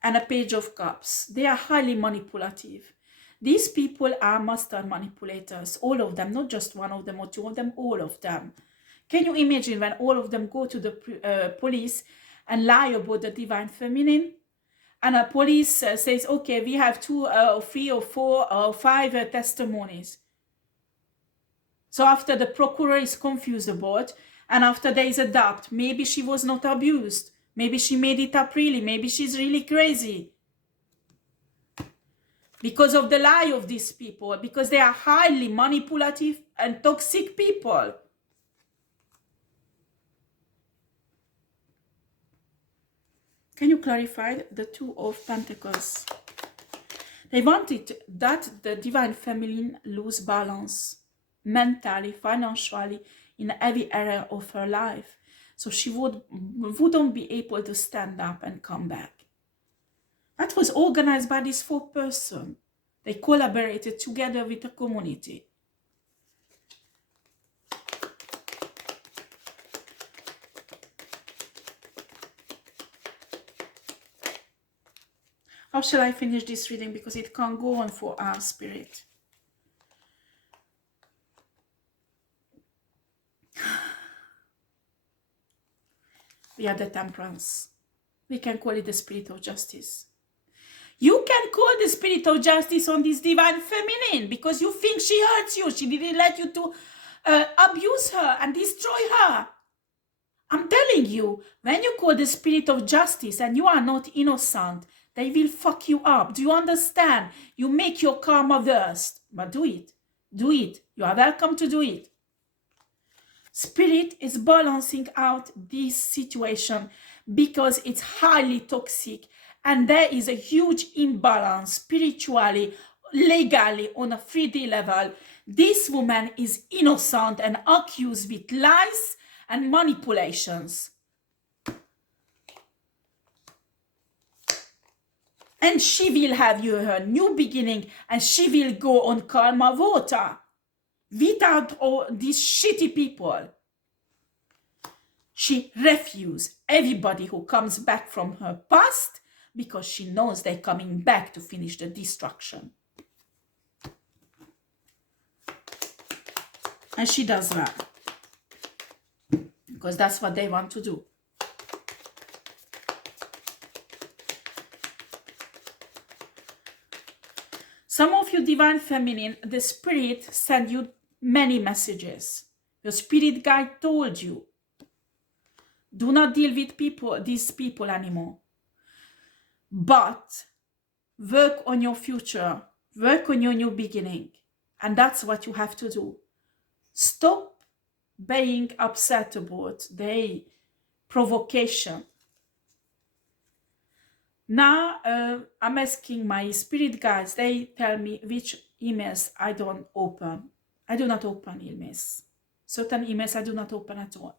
and a Page of Cups. They are highly manipulative. These people are master manipulators, all of them, not just one of them or two of them, all of them. Can you imagine when all of them go to the police and lie about the divine feminine? And a police says, okay, we have 2 or 3 or 4 or 5 testimonies. So after the procurer is confused about, and after there is a doubt, maybe she was not abused. Maybe she made it up really. Maybe she's really crazy. Because of the lie of these people. Because they are highly manipulative and toxic people. Can you clarify the Two of Pentacles? They wanted that the divine feminine lose balance. Mentally, financially, in every area of her life. So she wouldn't be able to stand up and come back. That was organized by these 4 persons. They collaborated together with the community. How shall I finish this reading? Because it can't go on for our spirit. We have the Temperance. We can call it the Spirit of Justice. You can call the Spirit of Justice on this divine feminine because you think she hurts you. She didn't let you to abuse her and destroy her. I'm telling you, when you call the Spirit of Justice and you are not innocent, they will fuck you up. Do you understand? You make your karma worse. But do it. Do it. You are welcome to do it. Spirit is balancing out this situation because it's highly toxic and there is a huge imbalance spiritually, legally, on a 3D level. This woman is innocent and accused with lies and manipulations. And she will have her new beginning and she will go on karma water. Without all these shitty people. She refuses everybody who comes back from her past because she knows they're coming back to finish the destruction. And she does that. Because that's what they want to do. Some of you divine feminine, the spirit sent you many messages. Your spirit guide told you, do not deal with these people anymore. But work on your future. Work on your new beginning. And that's what you have to do. Stop being upset about the provocation. Now, I'm asking my spirit guides. They tell me which emails I don't open. I do not open emails. Certain emails I do not open at all.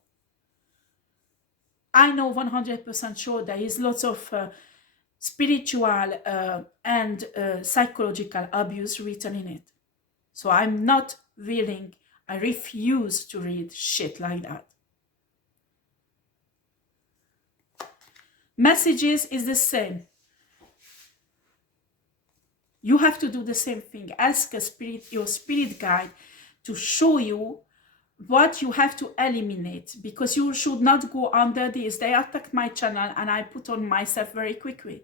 I know 100% sure there is lots of spiritual and psychological abuse written in it. So I'm not willing, I refuse to read shit like that. Messages is the same. You have to do the same thing. Ask your spirit guide to show you what you have to eliminate, because you should not go under this. They attacked my channel and I put on myself very quickly.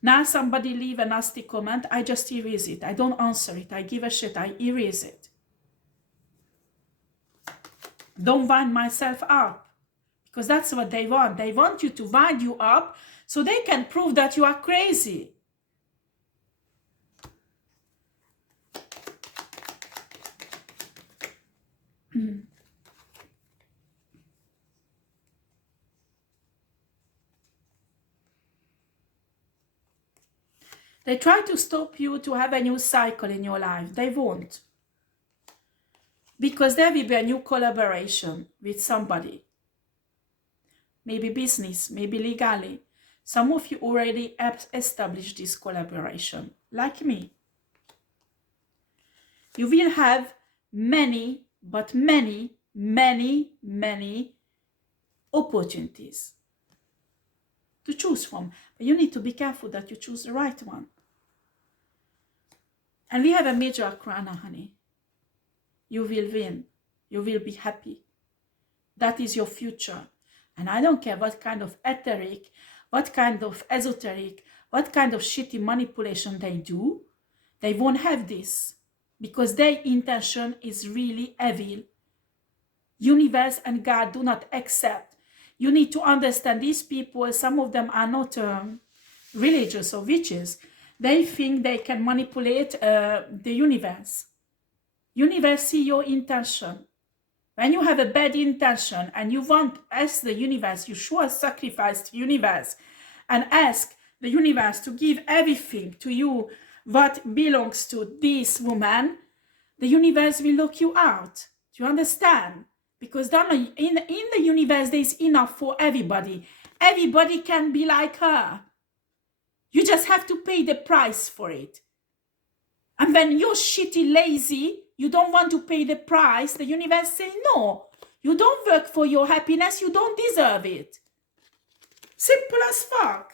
Now somebody leave a nasty comment, I just erase it. I don't answer it. I give a shit. I erase it. Don't wind myself up, because that's what they want. They want you to wind you up so they can prove that you are crazy. They try to stop you to have a new cycle in your life. They won't. Because there will be a new collaboration with somebody. Maybe business, maybe legally. Some of you already have established this collaboration, like me. You will have many, but many opportunities to choose from. But you need to be careful that you choose the right one. And we have a major arcana, honey. You will win. You will be happy. That is your future. And I don't care what kind of etheric, what kind of esoteric, what kind of shitty manipulation they do. They won't have this. Because their intention is really evil. Universe and God do not accept. You need to understand these people, some of them are not religious or witches. They think they can manipulate the universe. Universe see your intention. When you have a bad intention and you want, ask the universe, you show a sacrifice to the universe and ask the universe to give everything to you what belongs to this woman, the universe will lock you out. Do you understand? Because then in the universe, there's enough for everybody. Everybody can be like her. You just have to pay the price for it. And when you're shitty, lazy, you don't want to pay the price, the universe say, no, you don't work for your happiness, you don't deserve it. Simple as fuck.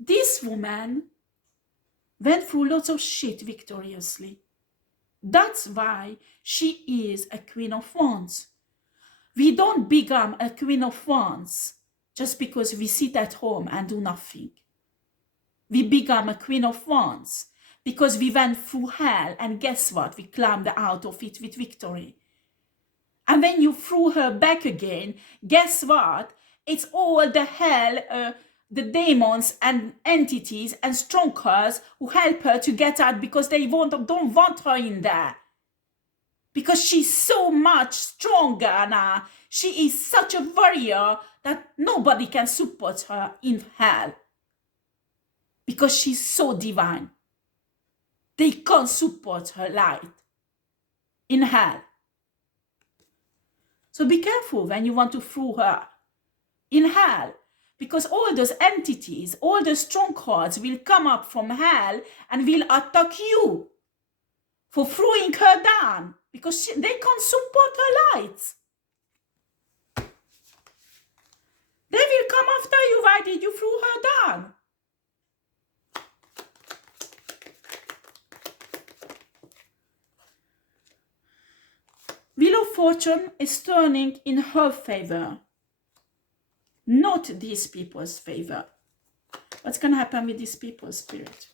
This woman went through lots of shit victoriously. That's why she is a Queen of Wands. We don't become a Queen of Wands just because we sit at home and do nothing. We become a Queen of Wands because we went through hell, and guess what? We climbed out of it with victory. And when you threw her back again, guess what? It's all the hell, the demons and entities and strongholds who help her to get out because they don't want her in there. Because she's so much stronger now. She is such a warrior that nobody can support her in hell. Because she's so divine. They can't support her light in hell. So be careful when you want to throw her in hell. Because all those entities, all the strongholds will come up from hell and will attack you for throwing her down. Because they can't support her lights. They will come after you. Why did you throw her down? Wheel of Fortune is turning in her favor. Not these people's favor. What's going to happen with these people's spirit?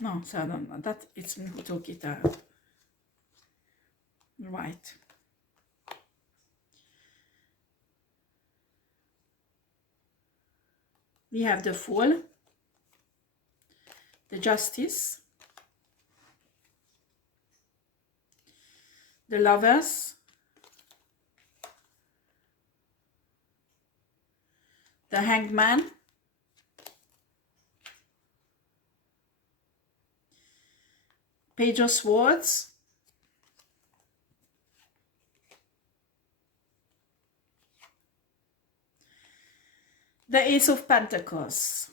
No, so I don't know. That it's me who took it out. Right. We have the Fool, the Justice, the Lovers, the Hangman, Page of Swords, the Ace of Pentacles.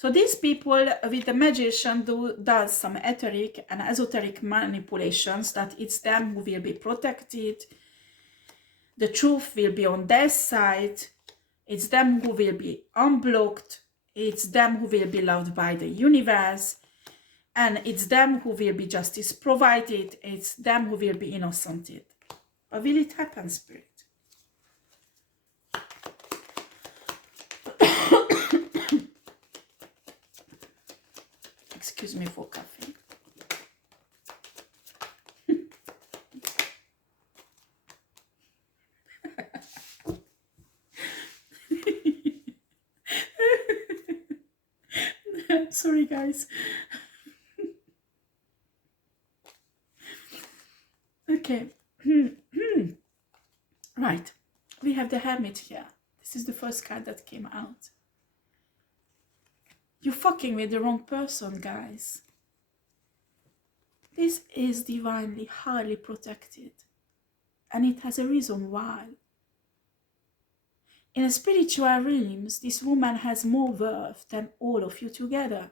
So these people with the magician does some etheric and esoteric manipulations that it's them who will be protected. The truth will be on their side. It's them who will be unblocked. It's them who will be loved by the universe. And it's them who will be justice provided. It's them who will be innocented. But will it happen, Spirit? Excuse me for coughing. Sorry, guys. Okay. Right. We have the Hermit here. This is the first card that came out. You're fucking with the wrong person, guys. This is divinely, highly protected. And it has a reason why. In a spiritual realms, this woman has more worth than all of you together.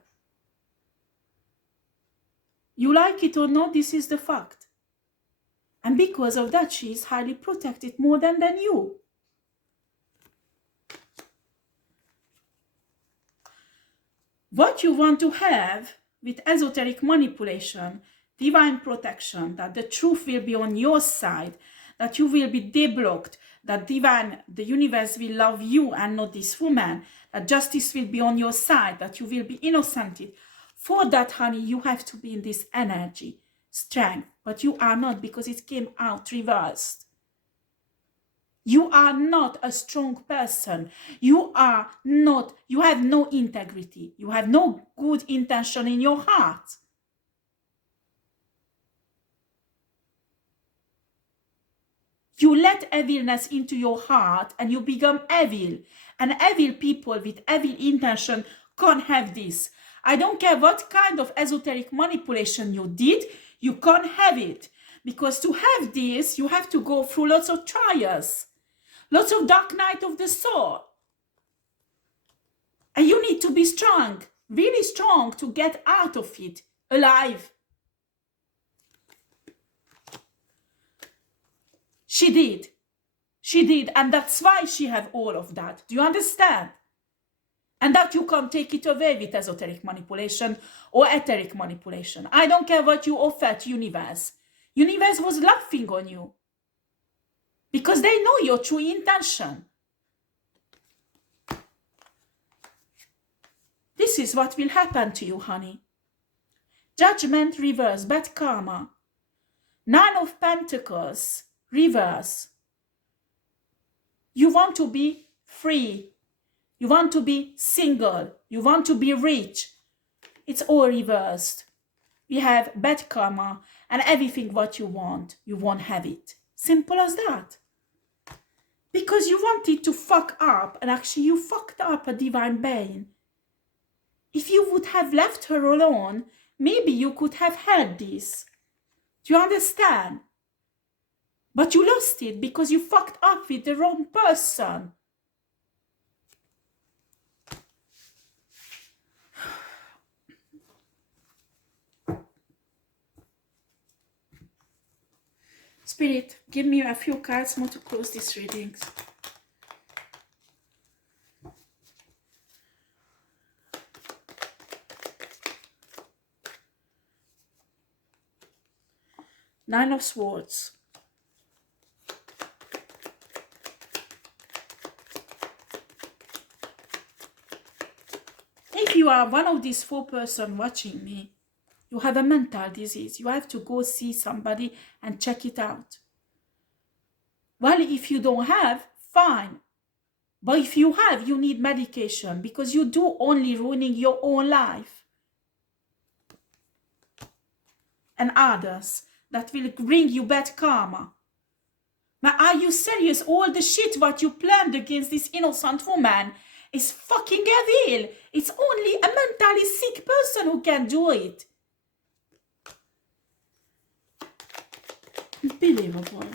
You like it or not, this is the fact. And because of that, she is highly protected more than you. What you want to have with esoteric manipulation, divine protection, that the truth will be on your side, that you will be deblocked, that the universe will love you and not this woman, that justice will be on your side, that you will be innocented. For that, honey, you have to be in this energy, strength, but you are not, because it came out reversed. You are not a strong person. You are not, you have no integrity. You have no good intention in your heart. You let evilness into your heart and you become evil. And evil people with evil intention can't have this. I don't care what kind of esoteric manipulation you did, you can't have it. Because to have this, you have to go through lots of trials. Lots of dark night of the soul. And you need to be strong, really strong, to get out of it alive. She did. She did. And that's why she have all of that. Do you understand? And that you can't take it away with esoteric manipulation or etheric manipulation. I don't care what you offer to universe. Universe was laughing on you. Because they know your true intention. This is what will happen to you, honey. Judgment, reverse, bad karma. 9 of Pentacles, reverse. You want to be free. You want to be single. You want to be rich. It's all reversed. We have bad karma and everything what you won't have it. Simple as that. Because you wanted to fuck up, and actually you fucked up a divine being. If you would have left her alone, maybe you could have had this. Do you understand? But you lost it because you fucked up with the wrong person. Spirit, give me a few cards more to close these readings. Nine of Swords. If you are one of these 4 persons watching me, you have a mental disease. You have to go see somebody and check it out. Well, if you don't have, fine. But if you have, you need medication because you do only ruining your own life. And others that will bring you bad karma. But are you serious? All the shit what you planned against this innocent woman is fucking evil. It's only a mentally sick person who can do it. Unbelievable.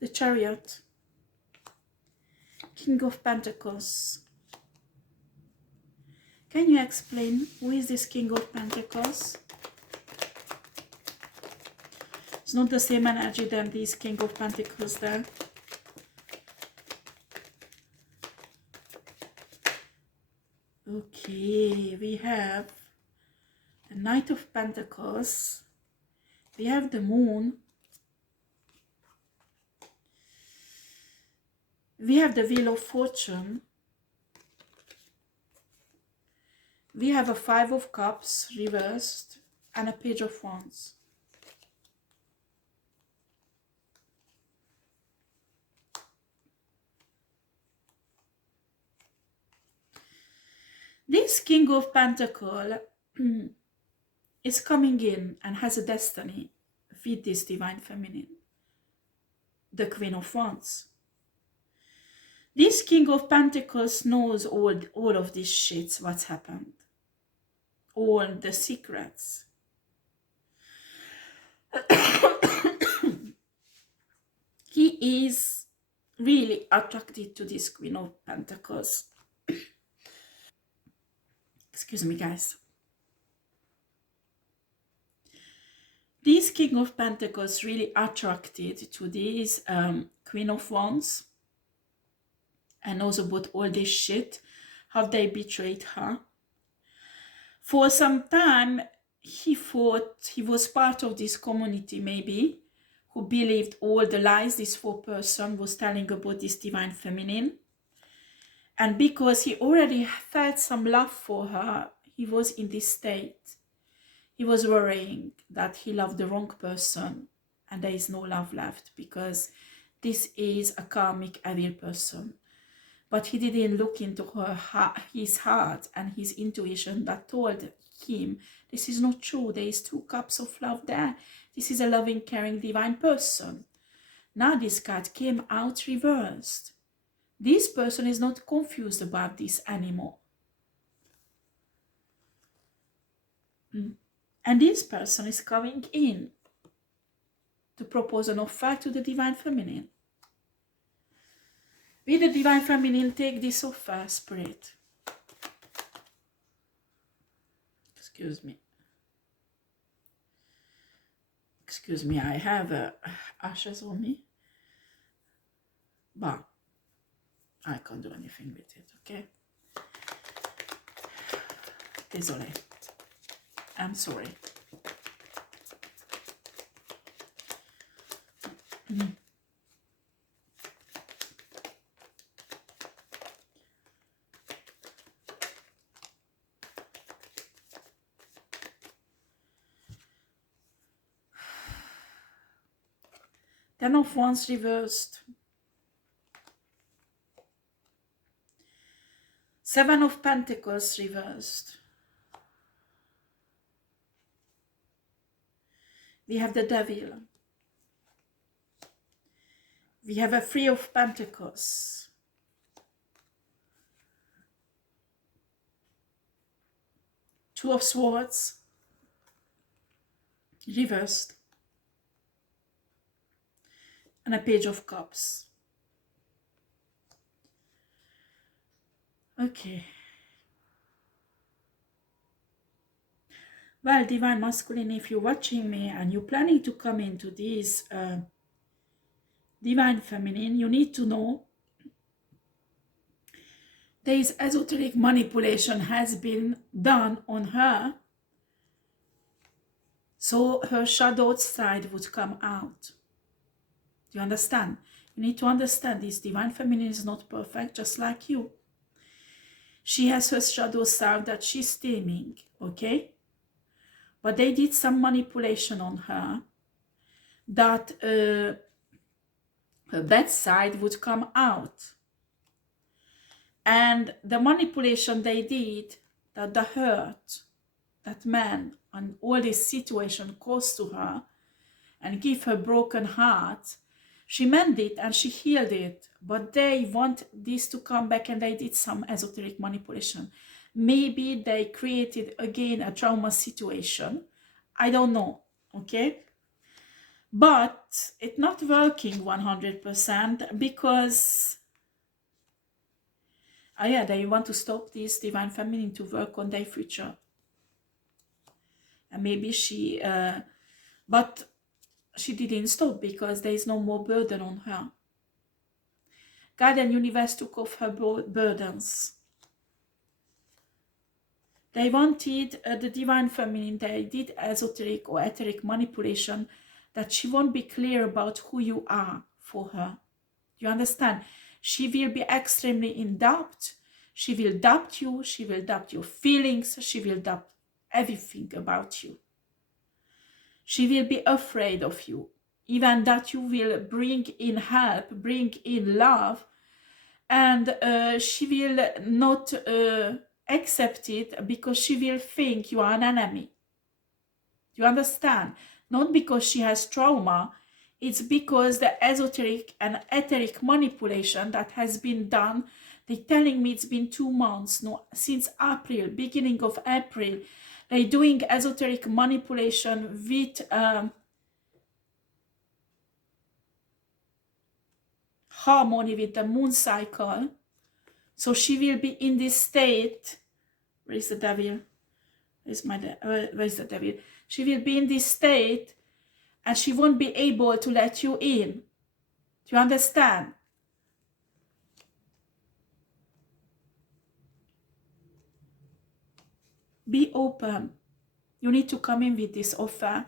The Chariot, King of Pentacles. Can you explain who is this King of Pentacles? It's not the same energy than this King of Pentacles there. Okay, we have the Knight of Pentacles. We have the Moon. We have the Wheel of Fortune. We have a Five of Cups reversed and a Page of Wands. This King of Pentacles is coming in and has a destiny with this Divine Feminine, the Queen of Wands. This King of Pentacles knows all of these shits, what's happened. All the secrets. He is really attracted to this Queen of Pentacles. Excuse me, guys. This King of Pentacles really attracted to this Queen of Wands and knows about all this shit, how they betrayed her. For some time, he thought he was part of this community, maybe, who believed all the lies this person was telling about this Divine Feminine. And because he already felt some love for her, he was in this state. He was worrying that he loved the wrong person and there is no love left because this is a karmic evil person. But he didn't look into his heart and his intuition that told him this is not true. There is 2 cups of love there. This is a loving, caring, divine person. Now this card came out reversed. This person is not confused about this anymore. And this person is coming in to propose an offer to the Divine Feminine. Will the Divine Feminine take this offer, Spirit? Excuse me. Excuse me, I have ashes on me. But I can't do anything with it, okay? Désolé. I'm sorry. Ten of Wands reversed. 7 of Pentacles reversed. We have the Devil. We have a 3 of Pentacles. Two of Swords reversed. And a Page of Cups. Okay. Well, Divine Masculine, if you're watching me and you're planning to come into this Divine Feminine, you need to know there is esoteric manipulation has been done on her, so her shadowed side would come out. Do you understand? You need to understand this Divine Feminine is not perfect, just like you. She has her shadow side that she's taming, okay? But they did some manipulation on her that her bad side would come out. And the manipulation they did, that the hurt that man and all this situation caused to her and give her broken heart, she mended it and she healed it. But they want this to come back and they did some esoteric manipulation. Maybe they created again a trauma situation. I don't know, okay? But it's not working 100% because yeah, they want to stop this divine feminine to work on their future. And maybe she but she didn't stop because there is no more burden on her. God and universe took off her burdens. They wanted the divine feminine. They did esoteric or etheric manipulation that she won't be clear about who you are for her. You understand? She will be extremely in doubt. She will doubt you. She will doubt your feelings. She will doubt everything about you. She will be afraid of you. Even that you will bring in help, bring in love, and she will not accept it because she will think you are an enemy. You understand? Not because she has trauma, it's because the esoteric and etheric manipulation that has been done. They're telling me it's been 2 months, no, since April, beginning of April. They're doing esoteric manipulation with harmony with the moon cycle. So she will be in this state. Where is the devil? Where's the devil? She will be in this state and she won't be able to let you in. Do you understand? Be open. You need to come in with this offer.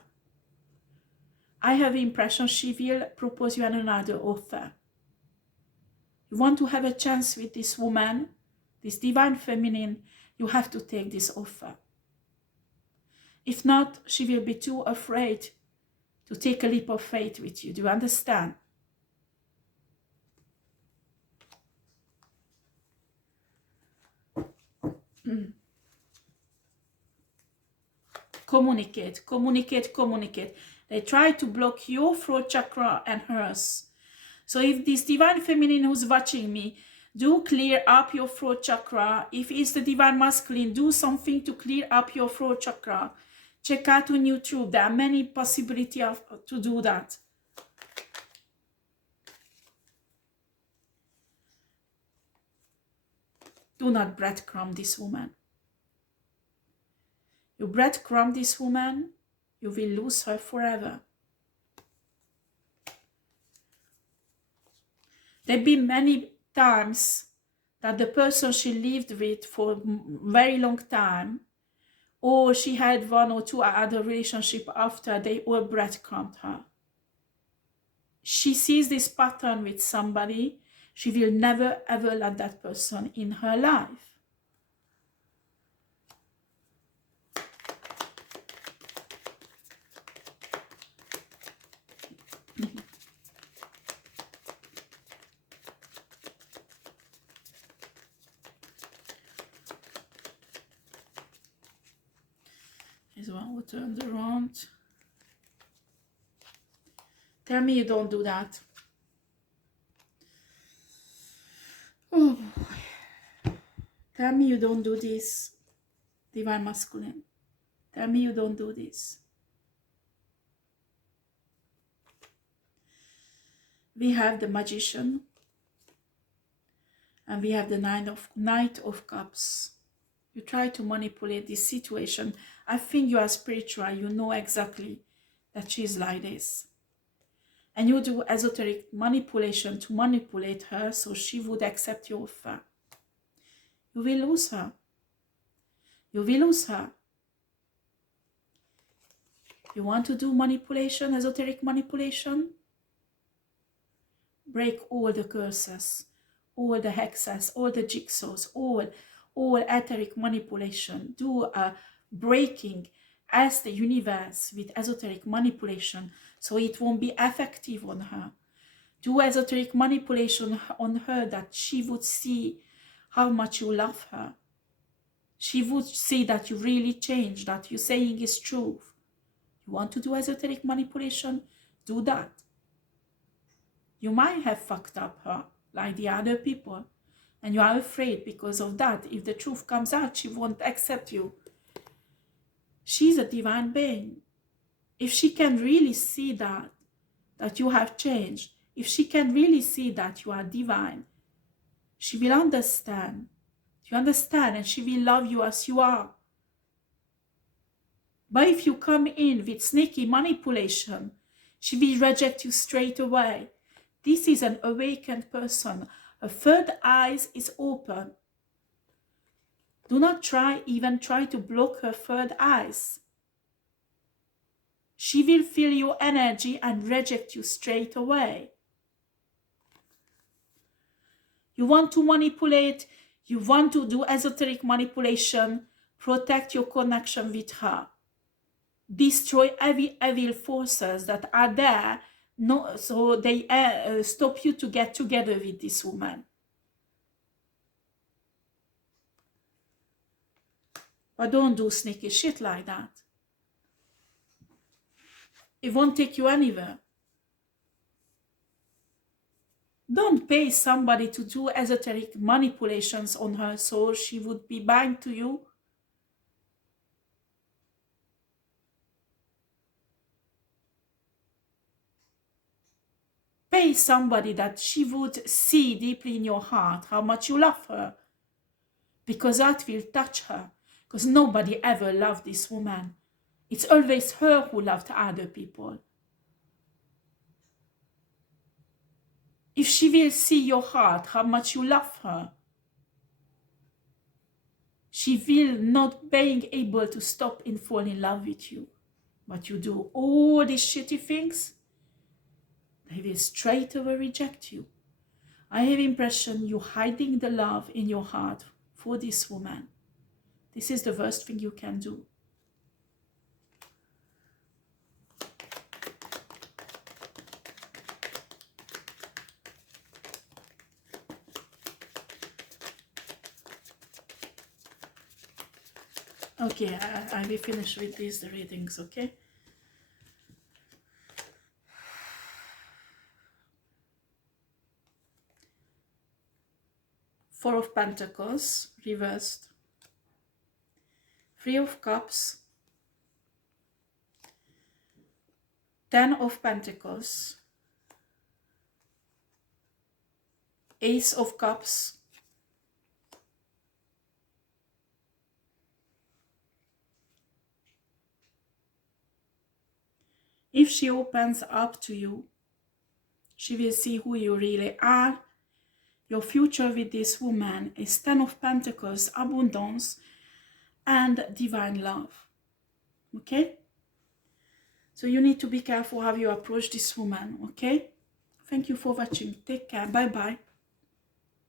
I have the impression she will propose you another offer. You want to have a chance with this woman, this divine feminine, you have to take this offer. If not, she will be too afraid to take a leap of faith with you. Do you understand? Communicate, communicate, communicate. They try to block your throat chakra and hers. So if this divine feminine who's watching me, do clear up your throat chakra. If it's the divine masculine, do something to clear up your throat chakra. Check out on YouTube. There are many possibilities to do that. Do not breadcrumb this woman. You breadcrumb this woman, you will lose her forever. There have been many times that the person she lived with for a very long time, or she had 1 or 2 other relationships after, they all breadcrumbed her. She sees this pattern with somebody, she will never ever let that person in her life. Here's one who turned around. Tell me you don't do that. Oh boy. Tell me you don't do this, divine masculine. Tell me you don't do this. We have the Magician. And we have the Knight of Cups. You try to manipulate this situation. I think you are spiritual. You know exactly that she's like this. And you do esoteric manipulation to manipulate her so she would accept your offer. You will lose her. You will lose her. You want to do manipulation, esoteric manipulation? Break all the curses, all the hexes, all the jigsaws, all etheric manipulation. Do a breaking as the universe with esoteric manipulation so it won't be effective on her. Do esoteric manipulation on her that she would see how much you love her. She would see that you really changed, that you're saying is true. You want to do esoteric manipulation? Do that. You might have fucked up her like the other people, and you are afraid because of that. If the truth comes out, she won't accept you. She's a divine being. If she can really see that, that you have changed, if she can really see that you are divine, she will understand. You understand? And she will love you as you are. But if you come in with sneaky manipulation, she will reject you straight away. This is an awakened person. Her third eye is open. Do not even try to block her third eye. She will feel your energy and reject you straight away. You want to manipulate, you want to do esoteric manipulation, protect your connection with her. Destroy every evil forces that are there, so they stop you to get together with this woman. But don't do sneaky shit like that. It won't take you anywhere. Don't pay somebody to do esoteric manipulations on her so she would be bind to you. Pay somebody that she would see deeply in your heart how much you love her. Because that will touch her. Because nobody ever loved this woman. It's always her who loved other people. If she will see your heart, how much you love her, she will not being able to stop and fall in love with you. But you do all these shitty things, they will straight away reject you. I have impression you're hiding the love in your heart for this woman. This is the worst thing you can do. Okay, I will finish with these readings, okay? Four of Pentacles, reversed. Three of Cups. 10 of Pentacles. Ace of Cups. If she opens up to you, she will see who you really are. Your future with this woman is 10 of Pentacles, abundance, and divine love. Okay? So you need to be careful how you approach this woman. Okay? Thank you for watching. Take care. Bye-bye.